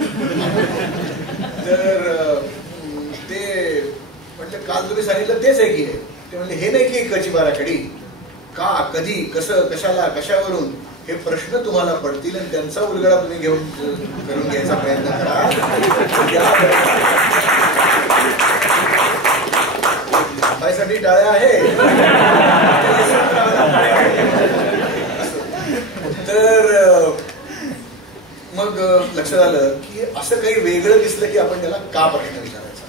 तर ते म्हटलं काल तुम्ही सांगितलं तेच आहे की. ते म्हणले हे नाही की कची बाराखडी, का, कधी, कसं, कशाला, कशावरून हे प्रश्न तुम्हाला पडतील आणि त्यांचा उलगडा तुम्ही घेऊन करून घ्यायचा प्रयत्न करा. लांबायसाठी टाळ्या आहे. तर मग लक्षात आलं की असं काही वेगळं दिसलं की आपण त्याला का प्रश्न विचारायचा.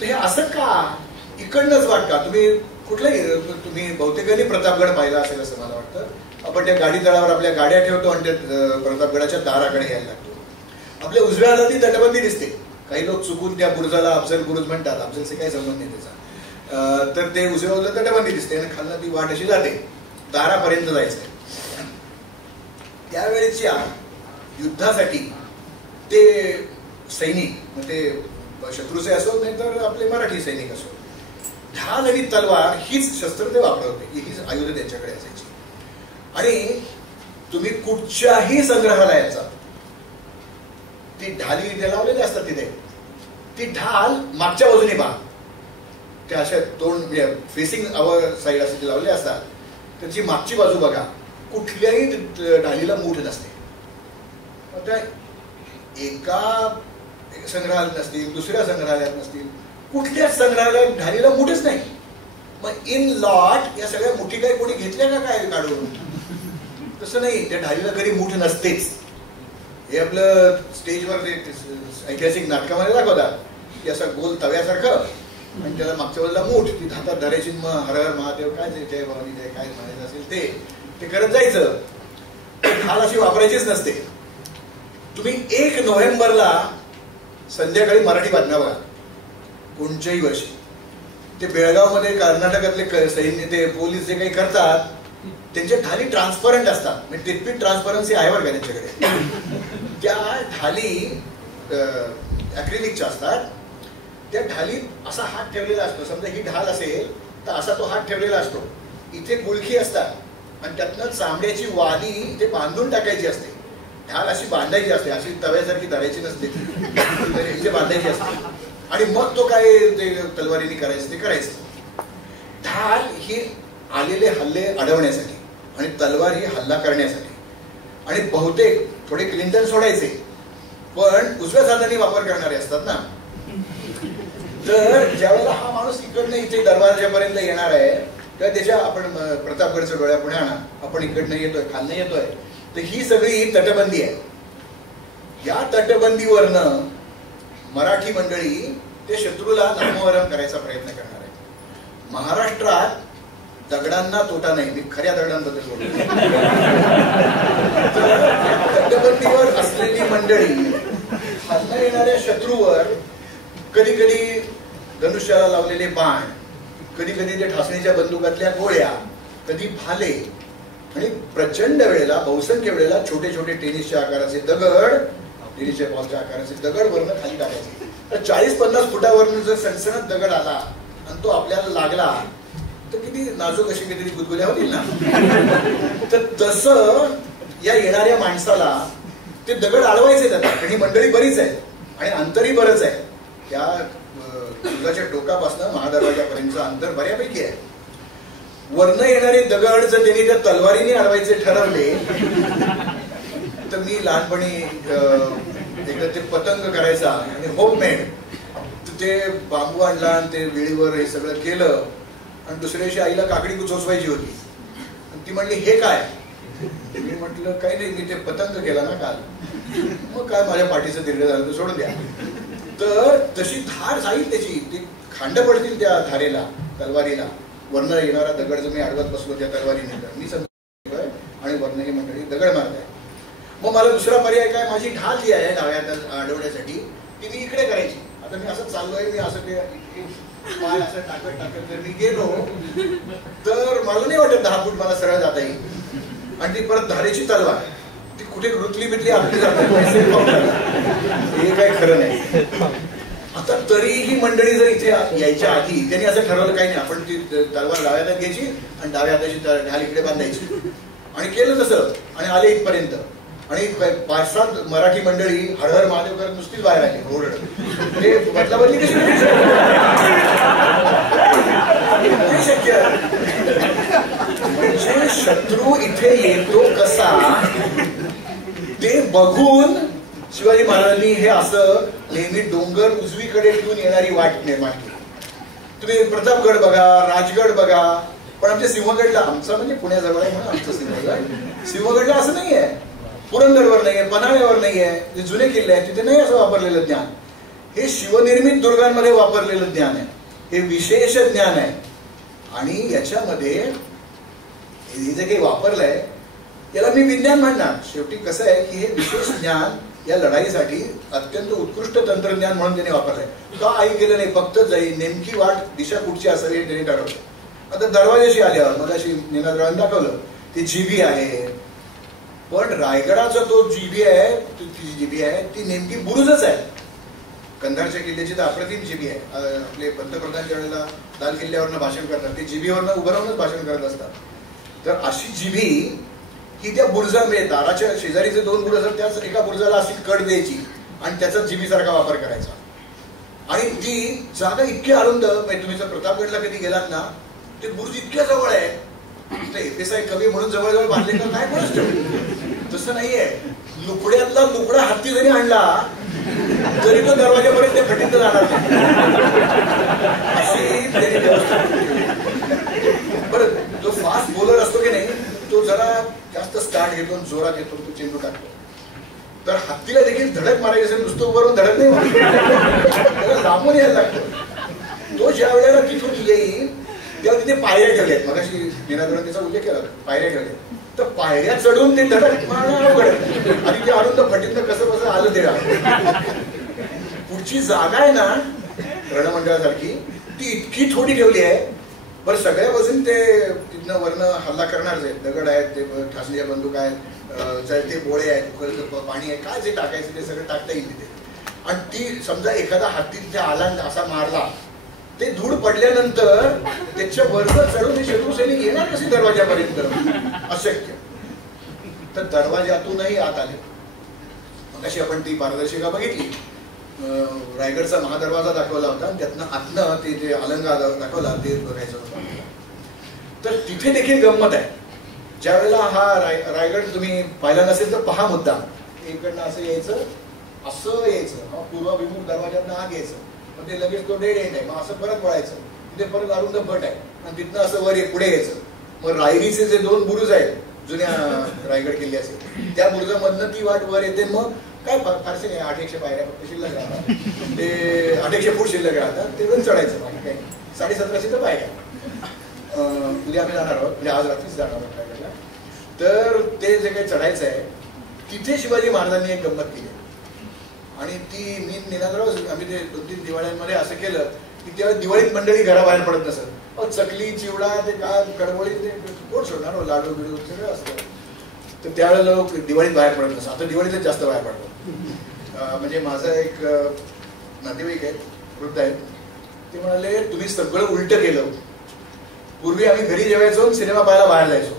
तर हे असं का, इकडनंच वाट का, तुम्ही कुठलंही, तुम्ही बहुतेकांनी प्रतापगड पाहिला असेल असं मला वाटतं. आपण त्या गाडी तळावर आपल्या गाड्या ठेवतो आणि त्या प्रतापगडाच्या दाराकडे यायला लागतो. आपल्या उजव्या हाताला तटबंदी दिसते. काही लोक चुकून त्या बुरुजाला अफजल बुरुज म्हणतात, अफजलचे काही संबंध नाही त्याचा. तर ते उजव्या बाजूला तटबंदी दिसते आणि खालना ती वाट अशी जाते, दारापर्यंत जायचंय. त्यावेळेच्या युद्धासाठी ते सैनिक, मग ते शत्रूचे असो नाही तर आपले मराठी सैनिक असो, ढाल आणि तलवार हीच शस्त्र ते वापरत होते, हीच आयुध त्यांच्याकडे असायची. आणि तुम्ही कुठच्याही संग्रहालयाचा ती ढाली इथे लावलेली असतात, तिथे ती ढाल मागच्या बाजूने पहा, त्या अशा तोंड फेसिंग अवर साईड असे ते लावले असतात. त्याची मागची बाजू बघा, कुठल्याही ढालीला मूठ नसते. त्या एका संग्रहालयात नसतील, दुसऱ्या संग्रहालयात नसतील, कुठल्याच संग्रहालयात ढालीला मूठच नाही. मग इन लॉट या सगळ्या मुठी काही कोणी घेतल्या का काय काढून? तसं नाही, त्या ढालीला कधी मूठ नसतेच. हे आपलं स्टेजवर ऐतिहासिक नाटकामध्ये दाखवतात की असं गोल तव्यासारखं आणि त्याला मागच्या बाजूला मूठ, ती हातात धरायची. मग हर हर महादेव काय जय भवानी जय काय म्हणायचं असेल ते करत जायचं. ढाल अशी वापरायचीच नसते. तुम्ही 1 नोव्हेंबरला संध्याकाळी मराठी बातम्या बघा कोणत्याही वर्षी, ते बेळगावमध्ये कर्नाटकातले सैन्य ते पोलीस जे काही करतात त्यांच्या ढाली ट्रान्सपरंट असतात. म्हणजे तितपी ट्रान्सपरन्सी आहे बरं का त्यांच्याकडे. त्या ढाली ॲक्रिलिकच्या असतात. त्या ढालीत असा हात ठेवलेला असतो. समजा ही ढाल असेल तर असा तो हात ठेवलेला असतो. इथे गुळखी असतात आणि त्यातनं चांबड्याची वाली इथे बांधून टाकायची असते. ढाल अशी बांधायची असते, अशी तव्यासारखी धरायची नसते, इथे बांधायची असते. आणि मग तो काय ते तलवारीने करायचं ते करायचं. ढाल ही आलेले हल्ले अडवण्यासाठी आणि तलवार ही हल्ला करण्यासाठी. आणि बहुतेक थोडे क्लिंटन सोडायचे पण उजव्याच हाताने वापर करणारे असतात ना. तर ज्यावेळेला हा माणूस इकडनं इथे दरवाजापर्यंत येणार आहे तेव्हा त्याच्या, आपण प्रतापगडचं डोळ्या पुढे आणा, आपण इकडनं येतोय खालनं येतोय, तर ही सगळी तटबंदी आहे. या तटबंदीवरनं मराठी मंडळी ते शत्रूला नामोहरम करायचा प्रयत्न करणार आहे. महाराष्ट्रात दगडांना तोटा नाही, मी खऱ्या दगडांबद्दल बोलतो. तटबंदीवर असलेली मंडळी खालनं येणाऱ्या शत्रूवर कधी कधी धनुष्याला लावलेले बाण, कधी कधी ते ठासणीच्या बंदुकातल्या गोळ्या, कधी भाले आणि प्रचंड वेळेला बहुसंख्य वेळेला छोटे छोटे टेनिसच्या आकाराचे दगड, टेनिसच्या बॉलच्या आकाराचे दगड वरनं खाली टाकायचे. तर 40-50 फुटावरून जर सणसणत दगड आला आणि तो आपल्याला लागला तर किती नाजूक अशी किती गुदगुल्या होतील ना. तर तसं या येणाऱ्या माणसाला ते दगड अडवायचे जातात. आणि ही मंडळी बरीच आहे आणि अंतरही बरंच आहे. त्या दुधाच्या टोकापासून महादरवाजापर्यंतचं अंतर बऱ्यापैकी आहे. वरनं येणारे दगड जर त्यांनी त्या तलवारीने अडवायचे ठरवले तर मी लहानपणी एकदा ते पतंग करायचा आणि होममेड, ते बांबू आणला आणि ते वेळीवर हे सगळं केलं आणि दुसऱ्या दिवशी आईला काकडी चोचवायची होती. ती म्हणली हे काय? मी म्हटलं काही नाही, मी ते पतंग केला ना काल. मग काय माझ्या पाठीचं दीर्घ झालं तर सोडून द्या. तर तशी धार जाईल त्याची, ती खांड पडतील त्या धारेला, तलवारीला. वरनं येणारा दगड जर मी अडवत बसलो त्या तलवारीने तर मी समजतोय आणि वरनं ही मंडळी दगड मारताय. मग मला दुसरा पर्याय काय, माझी ढाल जी आहे डाव्या अडवण्यासाठी ती मी इकडे करायची. आता मी असं चाललोय, मी असं ते पाय असं टाकत टाकत जर मी गेलो तर मला नाही वाटत 10 फूट मला सरळ जाता येईल. आणि ती परत धारेची तलवार ती कुठे रुतली बितली आपली जाते, हे काय खरं नाही. आता तरीही मंडळी जर इथे यायच्या आधी त्यांनी असं ठरवलं काही नाही, आपण ती तलवार डाव्या हातात घ्यायची आणि डाव्या हाताची ढाल इकडे बांधायची. आणि केलं तसं आणि आले इथपर्यंत. आणि 5-7 मराठी मंडळी हर हर महादेव करत नुसतीच बाहेर आली ओरड. ते बदला बदली कशी शक्य? म्हणजे शत्रू इथे येतो कसा ते बघून शिवाजी महाराजांनी हे असं नेहमी डोंगर उजवीकडे ठेवून येणारी वाट निर्माण केली. तुम्ही प्रतापगड बघा, राजगड बघा, पण आमच्या सिंहगडला, आमचं म्हणजे पुण्याजवळ आहे म्हणून आमचं सिंहगड, सिंहगडला असं नाहीये. पुरंदरवर नाहीये, पन्हाळ्यावर नाहीये, जे जुने किल्ले आहेत तिथे नाही असं वापरलेलं ज्ञान. हे शिवनिर्मित दुर्गांमध्ये वापरलेलं ज्ञान आहे, हे विशेष ज्ञान आहे. आणि याच्यामध्ये हे जे काही वापरलंय याला मी विज्ञान म्हणणार. शेवटी कसं आहे की हे विशेष ज्ञान या लढाईसाठी अत्यंत उत्कृष्ट तंत्रज्ञान म्हणून त्यांनी वापरलंय. का आई केलं नाही, फक्त जाईल नेमकी वाट दिशा कुठची असावी हे त्यांनी ठरवलं. आता दरवाजाशी आल्यावर मग अशी निनादरावांनी दाखवलं ती जीबी आहे, पण रायगडाचा तो जीबी आहे, ती जीबी आहे ती नेमकी बुरुजच आहे. कंधारच्या किल्ल्याची तर अप्रतिम जीबी आहे. आपले पंतप्रधानच्या वेळेला लाल किल्ल्यावरनं भाषण करतात, ते जीबीवरनं उभं राहूनच भाषण करत असतात. तर अशी जीबी ही त्या बुरुजामध्ये, दाराच्या शेजारी जे 2 बुरुज असतात त्याच एका बुरुजाला अशी कड द्यायची आणि त्याचा जीबी सारखा वापर करायचा. आणि ती जागा इतकी अरुंद, तुम्ही जर प्रतापगडला कधी गेलात ना, ते बुरुज इतक्या जवळ आहे. एफएसआय कवी म्हणून जवळजवळ बांधले तर काय कोणच ठेवले. तसं नाहीये. लुकड्यातला लुकडा हत्ती जरी आणला तरी तो दरवाजापर्यंत फटीत जाणार नाही अशी त्याने व्यवस्था केली. बरं, जो फास्ट बॉलर असतो की नाही तो जरा जास्त स्टार्ट घेतो, जोरात घेतो, तो चेंडू टाकतो. तर हत्तीला देखील धडक मारायची असेल, नुसतं उभारून धडक नाही मारायची, त्याला लांबून यायला लागतो. तो ज्या वेळेला तिथून येईल तेव्हा तिथे पायऱ्या ठेवल्या आहेत. मगाशी निराकरण त्याचा उल्लेख केला, पायऱ्या ठेवल्या. तर पायऱ्या चढून ते धडक मारणं अवघड आहे. आणि ते अरुंद फटीतनं कसं कसं आलं ते. पुढची जागा आहे ना रणमंडळासारखी, ती इतकी थोडी ठेवली आहे. बरं, सगळ्या बाजून ते तिथनं वरनं हल्ला करणारच आहेत. दगड आहेत, ते ठासलेल्या बंदूक आहेत, जळते बोळे आहेत, उकळतं पाणी आहे, काय जे टाकायचं ते सगळं टाकता येईल तिथे. आणि ती समजा एखादा हत्ती तिथे आला असा मारला, ते धूळ पडल्यानंतर त्याच्या वरचं चढून हे शत्रू सैनिक येणार कसे दरवाजापर्यंत? अशक्य. तर दरवाजातूनही आत आले. मग अशी आपण ती पारदर्शिका बघितली, रायगडचा महादरवाजा दाखवला होता, त्यातनं आतनं ते जे अलंगा दाखवला ते बघायचं होतं. तर तिथे देखील गंमत आहे. ज्या वेळेला हा रायगड तुम्ही पाहिला नसेल तर पहा मुद्दा. इकडनं असं यायचं, असं यायचं, पूर्वाभिमुख दरवाजातनं आत यायचं, मग ते लगेच तो डेड एंड आहे, मग असं परत वळायचं, तिथे परत अरुंद भट आहे, आणि तिथनं असं वर पुढे यायचं. मग रायरीचे जे 2 बुरुज आहेत जुन्या रायगड किल्ल्याचे, त्या बुरुजामधनं ती वाट वर येते. मग काय फारसे नाही, 800 पायऱ्या फक्त शिल्लक राहतात, ते 800 फूट शिल्लक राहतात, ते वर चढायचं. बाकी काही 1750 तर पायऱ्या. उद्या आम्ही जाणार आहोत, म्हणजे आज रात्रीच जाणार आहोत रायगडला. तर ते जे काही चढायचं आहे तिथे शिवाजी महाराजांनी एक गंमत केली. आणि ती मी निनादराव आम्ही ते 2-3 दिवाळ्यांमध्ये असं केलं की तेव्हा दिवाळीत मंडळी घराबाहेर पडत नसत. चकली, चिवडा, ते काय कडबोळी, ते कोण सोडणार, लाडू बिडू सगळं असतं. तर त्यावेळेला लोक दिवाळीत बाहेर पडत नसतं. आता दिवाळीतच जास्त बाहेर पडतो. म्हणजे माझं एक नातेवाईक आहेत, वृद्ध आहेत, ते म्हणाले तुम्ही सगळं उलट केलं. पूर्वी आम्ही घरी जेवायचो, सिनेमा पाहायला बाहेर जायचो.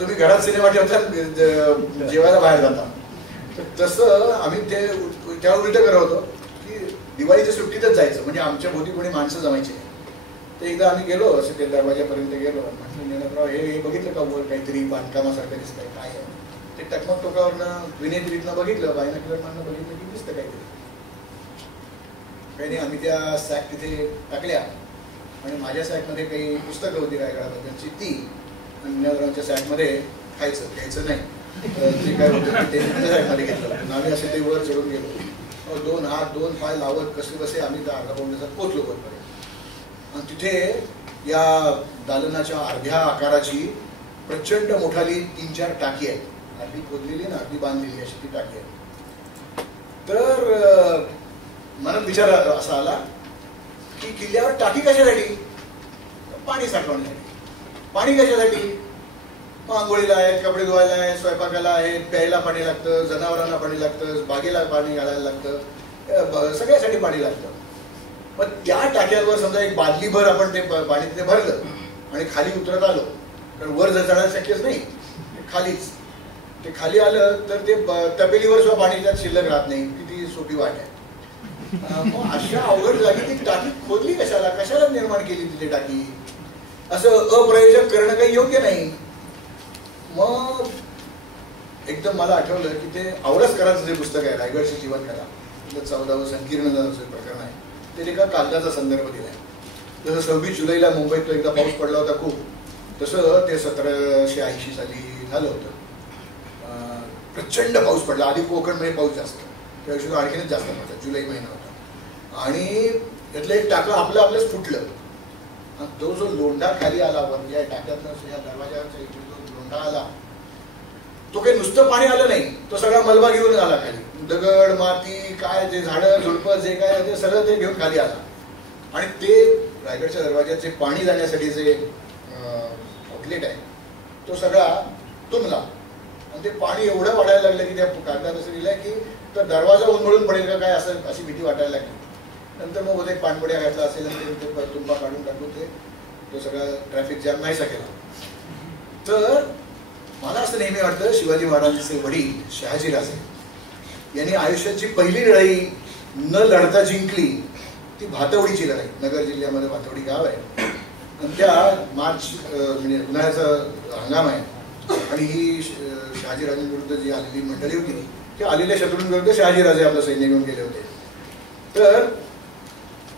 तुम्ही घरात सिनेमा ठेवता, जेवायला बाहेर जाता. तसं आम्ही ते त्या उलट करत होतो की दिवाळीच्या सुट्टीतच जायचं, म्हणजे आमच्या भोवती कोणी माणसं जमायची नाही. ते एकदा आम्ही गेलो, असं ते दरवाजापर्यंत गेलो, म्हटलं निनादराव हे बघितलं का वर काहीतरी बांधकामासारखं दिसतंय, काय आहे ते? टकमक टोकावरनं विनेत्रीतनं बघितलं, बायनाक्युलरमधनं बघितलं की दिसतं काहीतरी. काही नाही, आम्ही त्या सॅक तिथे टाकल्या आणि माझ्या सॅकमध्ये काही पुस्तकं होती रायगडाबद्दलची, ती, आणि निनादरावांच्या सॅकमध्ये खायचं घ्यायचं नाही जे काय होतं ते सॅकमध्ये घेतलं. आम्ही असे ते वर चढून गेलो, 2 हात 2 पाय लावत कसे बसे आम्ही त्या अर्धा पाऊण तासात पोहोचलो वरपर्यंत. आणि तिथे या दालनाच्या अर्ध्या आकाराची प्रचंड मोठाली 3-4 टाकी आहेत, अर्धी खोदलेली ना अर्धी बांधलेली अशी ती टाकी आहे. तर मनात विचार असा आला की किल्ल्यावर टाकी कशासाठी? पाणी साठवण्यासाठी. पाणी कशासाठी? आंघोळीला आहे, कपडे धुवायला आहे, स्वयंपाकाला आहे, प्यायला पाणी लागतं, जनावरांना पाणी लागतं, बागेला पाणी घालायला लागतं, सगळ्यासाठी पाणी लागतं. मग त्या टाक्यांवर समजा एक बादलीभर आपण ते पाणी तिथे भरलं आणि खाली उतरत आलो, कारण वर जर चढायला शक्यच नाही, खालीच ते खाली आलं तर ते तपेलीवर सुद्धा पाणी त्यात शिल्लक राहत नाही. किती सोपी वाट आहे. मग अशा अवघड जागी ती टाकी खोदली कशाला, कशाला निर्माण केली तिथे टाकी? असं अप्रयोजक करणं काही योग्य नाही. मग एकदम मला आठवलं की ते औरसकरांचं जे पुस्तक आहे रायगडची जीवनकथा, 14वं संकीर्ण प्रकरण आहे, ते एका कागदाचा संदर्भ दिलाय. जसं 26 जुलैला मुंबईत तो एकदा पाऊस पडला होता खूप, तसं ते 1780 साली झालं होतं. प्रचंड पाऊस पडला. आधी कोकणमध्ये पाऊस जास्त, त्या दिवशी आणखीनच जास्त पडला, जुलै महिना होता. आणि त्यातलं एक टाकं आपलंच फुटलं. तो जो लोंढा खाली आला वर या टाक्यातनं, या दरवाजाचा जो लोंढा आला, तो काही नुसतं पाणी आलं नाही, तो सगळा मलबा घेऊन आला खाली. दगड, माती, काय ते झाडं झुडपं जे काय ते सगळं ते घेऊन खाली आला. आणि ते रायगडच्या दरवाजाचे पाणी जाण्यासाठी जे आउटलेट आहे तो सगळा तुंबला. आणि ते पाणी एवढं वाढायला लागलं की त्या कागदात असं लिहिलंय की तर दरवाजा उन्मळून पडेल का काय, असं अशी भीती वाटायला लागली. नंतर मग उद्या पाणबड्या घातला असेल आणि ते तुंबा काढून टाकून तो सगळा ट्रॅफिक जॅम नाहीसा केला. तर मला असं नेहमी वाटतं शिवाजी महाराजांचे वडील शहाजीराजे यांनी आयुष्याची पहिली लढाई न लढता जिंकली, ती भातवडीची लढाई. नगर जिल्ह्यामध्ये भातवडी गाव आहे आणि त्या मार्च म्हणजे उन्हाळ्याचा हंगाम आहे आणि ही शहाजीराजांविरुद्ध जी आलेली मंडळी होती ते आलेल्या शत्रूंविरुद्ध शहाजीराजे आपलं सैन्य घेऊन गेले होते. तर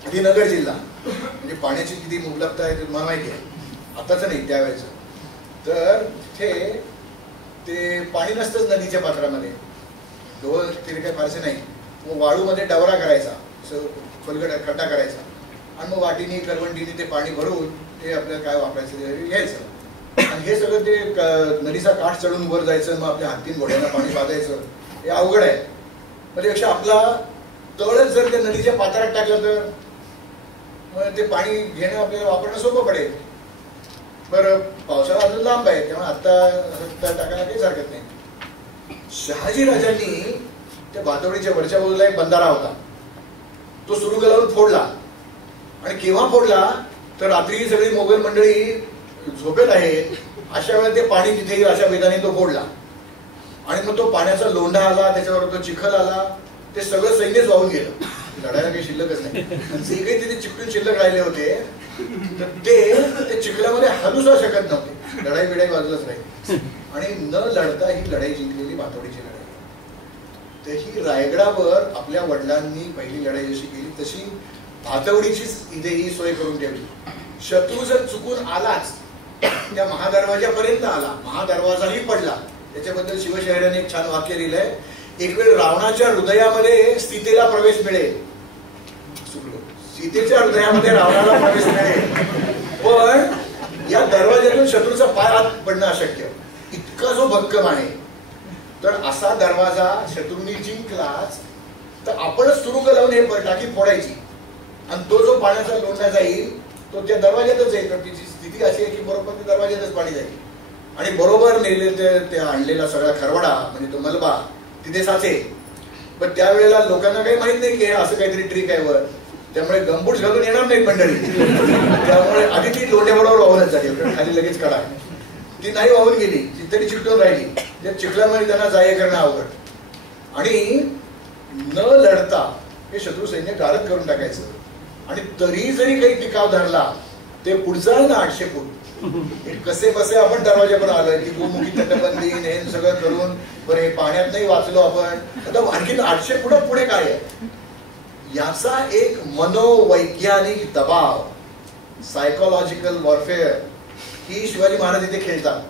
आधी नगर जिल्हा म्हणजे पाण्याची किती मुबलकता आहे ते मला माहिती आहे, आताच नाही त्यावेळेचं. तर तिथे ते पाणी नसतंच नदीच्या पात्रामध्ये, डोळ तिथे काही फारसे नाही. मग वाळूमध्ये डवरा करायचा, खोलगड खड्डा करायचा आणि मग वाटीनी करवंटीनी ते पाणी भरून ते आपल्याला काय वापरायचं ते घ्यायचं. आणि हे सगळं ते नदीचा काठ चढून वर जायचं, मग आपल्या हातीन घोड्यांना पाणी पाजायचं, हे अवघड आहे. म्हणजे आपला तळच जर त्या नदीच्या पात्रात टाकलं तर मग ते पाणी घेणं आपल्याला वापरणं सोपं पडेल. बरं, पावसाळा अजून लांब आहे, त्यामुळे आता टाकायला काहीच हरकत नाही. शहाजीराजांनी त्या भातवडीच्या वरच्या बाजूला एक बंधारा होता, तो सुरुंग लावून फोडला. आणि केव्हा फोडला तर रात्री सगळी मोगल मंडळी झोपेत आहे अशा वेळेला ते पाणी तिथे येईल अशा वेगाने तो फोडला. आणि मग तो पाण्याचा लोंढा आला, त्याच्यावर तो चिखल आला, ते सगळं सैन्यच वाहून गेलं. लढायला काही शिल्लकच नाही. जे काही तिथे चिकटून शिल्लक राहिले होते तर ते चिखलामध्ये हलूसा शकत नव्हते. लढाई बिडाई बाजूलाच राहील. आणि न लढता ही लढाई जिंकलेली भातवडीची लढाई. तर ही रायगडावर आपल्या वडिलांनी पहिली लढाई जशी केली तशी भातवडीचीच इथे ही सोय करून ठेवली. शत्रू जर चुकून आलाच त्या महादरवाजापर्यंत आला, महादरवाजाही पडला. त्याच्याबद्दल शिवशाहिराने एक छान वाक्य लिहिलंय, एक वेळ रावणाच्या हृदयामध्ये सीतेला प्रवेश मिळेल, सीतेच्या हृदयामध्ये रावणाला प्रवेश मिळेल, पण या दरवाज्यातून शत्रूचा पाय आत पडणं अशक्य, इतका जो भक्कम आहे. तर असा दरवाजा शत्रूंनी जिंकलाच तर आपणच सुरुंग लावून हे टाकी फोडायची आणि तो जो पाण्याचा लोंढा जाईल तो त्या दरवाज्यातच जाईल. तर तिची स्थिती अशी आहे की बरोबर त्या दरवाज्यातच पाणी जाईल आणि बरोबर नेले ते आणलेला सगळा खरवडा म्हणजे तो मलबा तिथे साचेल. पण त्यावेळेला लोकांना काही माहित नाही की हे असं काहीतरी ट्रिक आहे वर, त्यामुळे गंबूट घालून येणार नाही मंडळी. त्यामुळे आधी ती लोंढ्याबरोबर वाहूनच झाली, खाली लगेच काढा. ती नाही वाहून गेली, ती तरी चिकटून राहिली. त्या चिखलामध्ये त्यांना जाय करणं अवघड. आणि न लढता हे शत्रू सैन्य गारद करून टाकायचं. आणि तरी जरी काही टिकाव धरला ते पुढचं आहे ना 800 फूट कसे बसे आपण दरवाज्यापर्यंत आलोय की गोमुखी तटबंदी हे सगळं करून बरं हे पाण्यात नाही वाचलो आपण. आता आणखी 800 फूट पुढे काय आहे याचा एक मनोवैज्ञानिक दबाव, सायकोलॉजिकल वॉरफेअर ही शिवाजी महाराज इथे खेळतात.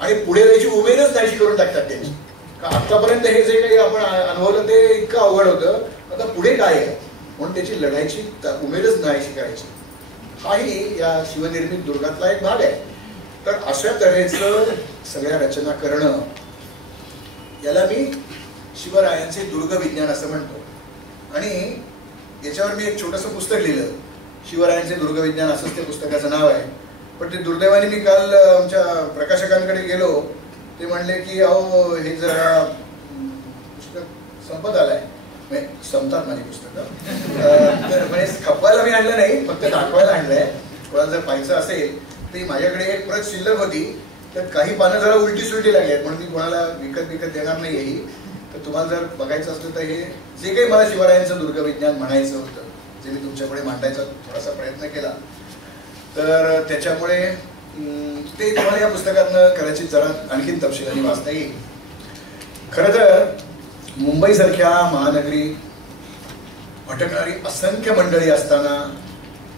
आणि पुढे जायची उमेदच नाहीशी करून टाकतात त्यांची. आतापर्यंत हे जे काही आपण अनुभवलं ते इतकं अवघड होतं, आता पुढे काय आहे म्हणून त्याची लढायची उमेदच नाहीशी करायची. हाही या शिवनिर्मित दुर्गातला एक भाग आहे. तर अशा तऱ्हेचं सगळ्या रचना करणं याला मी शिवरायांचे दुर्ग विज्ञान असं म्हणतो. आणि याच्यावर मी एक छोटंसं पुस्तक लिहिलं, शिवरायांचे दुर्ग विज्ञान असंच ते पुस्तकाचं नाव आहे. पण ते दुर्दैवाने मी काल आमच्या प्रकाशकांकडे गेलो, ते म्हणले की अहो हे जरा पुस्तक संपत आलंय. संपतात माझी पुस्तकं, तर म्हणजे खपवायला मी आणलं नाही, फक्त दाखवायला आणलंय. कोणाला जर पाहायचं असेल तर माझ्याकडे एक प्रत शिल्लक होती, तर काही पानं जरा उलटी सुलटी लागली आहेत म्हणून मी कोणाला विकत देणार नाही ही. तर तुम्हाला जर बघायचं असलं तर हे जे काही मला शिवरायांचं दुर्ग विज्ञान म्हणायचं होतं, जे मी तुमच्याकडे मांडायचा थोडासा प्रयत्न केला, तर त्याच्यामुळे ते तुम्हाला या पुस्तकातनं कदाचित जरा आणखीन तपशिलाने वाचता येईल. खरं तर मुंबईसारख्या महानगरी भटकणारी असंख्य मंडळी असताना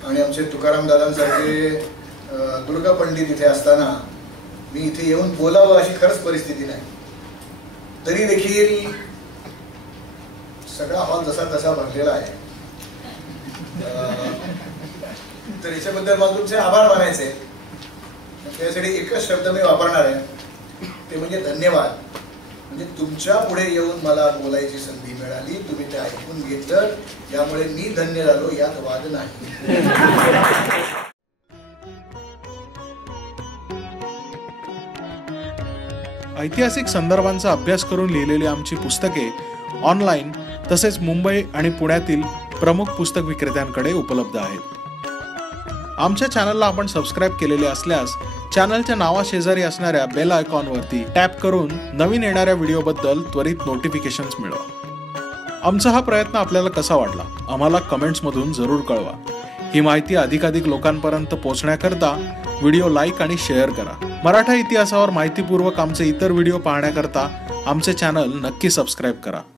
आणि आमचे तुकाराम दादांसारखे दुर्ग पंडित इथे असताना मी इथे येऊन बोलावं अशी खरंच परिस्थिती नाही. तरी देखील सगळा हॉल जसा तसा भरलेला आहे. तर याच्याबद्दल मला तुमचे आभार मानायचे. त्यासाठी एकच शब्द मी वापरणार आहे, ते म्हणजे धन्यवाद. म्हणजे तुमच्या पुढे येऊन मला बोलायची संधी मिळाली, तुम्ही ते ऐकून घेतलं, यामुळे मी धन्य झालो, यात वाद नाही. ऐतिहासिक संदर्भांचा अभ्यास करून लिहिलेली आमची पुस्तके ऑनलाईन तसेच मुंबई आणि पुण्यातील प्रमुख पुस्तक विक्रेत्यांकडे उपलब्ध आहेत. आमच्या चॅनलला आपण सबस्क्राईब केलेले असल्यास चॅनलच्या नावाशेजारी असणाऱ्या बेल आयकॉनवरती टॅप करून नवीन येणाऱ्या व्हिडिओबद्दल त्वरित नोटिफिकेशन्स मिळवा. आमचा हा प्रयत्न आपल्याला कसा वाटला आम्हाला कमेंट्समधून जरूर कळवा. ही माहिती अधिकाधिक लोकांपर्यंत पोहोचण्याकरता व्हिडिओ लाईक आणि शेअर करा. मराठा इतिहासावर माहितीपूर्वक आमचे इतर व्हिडिओ पाहण्याकरता आमचे चॅनल नक्की सबस्क्राईब करा.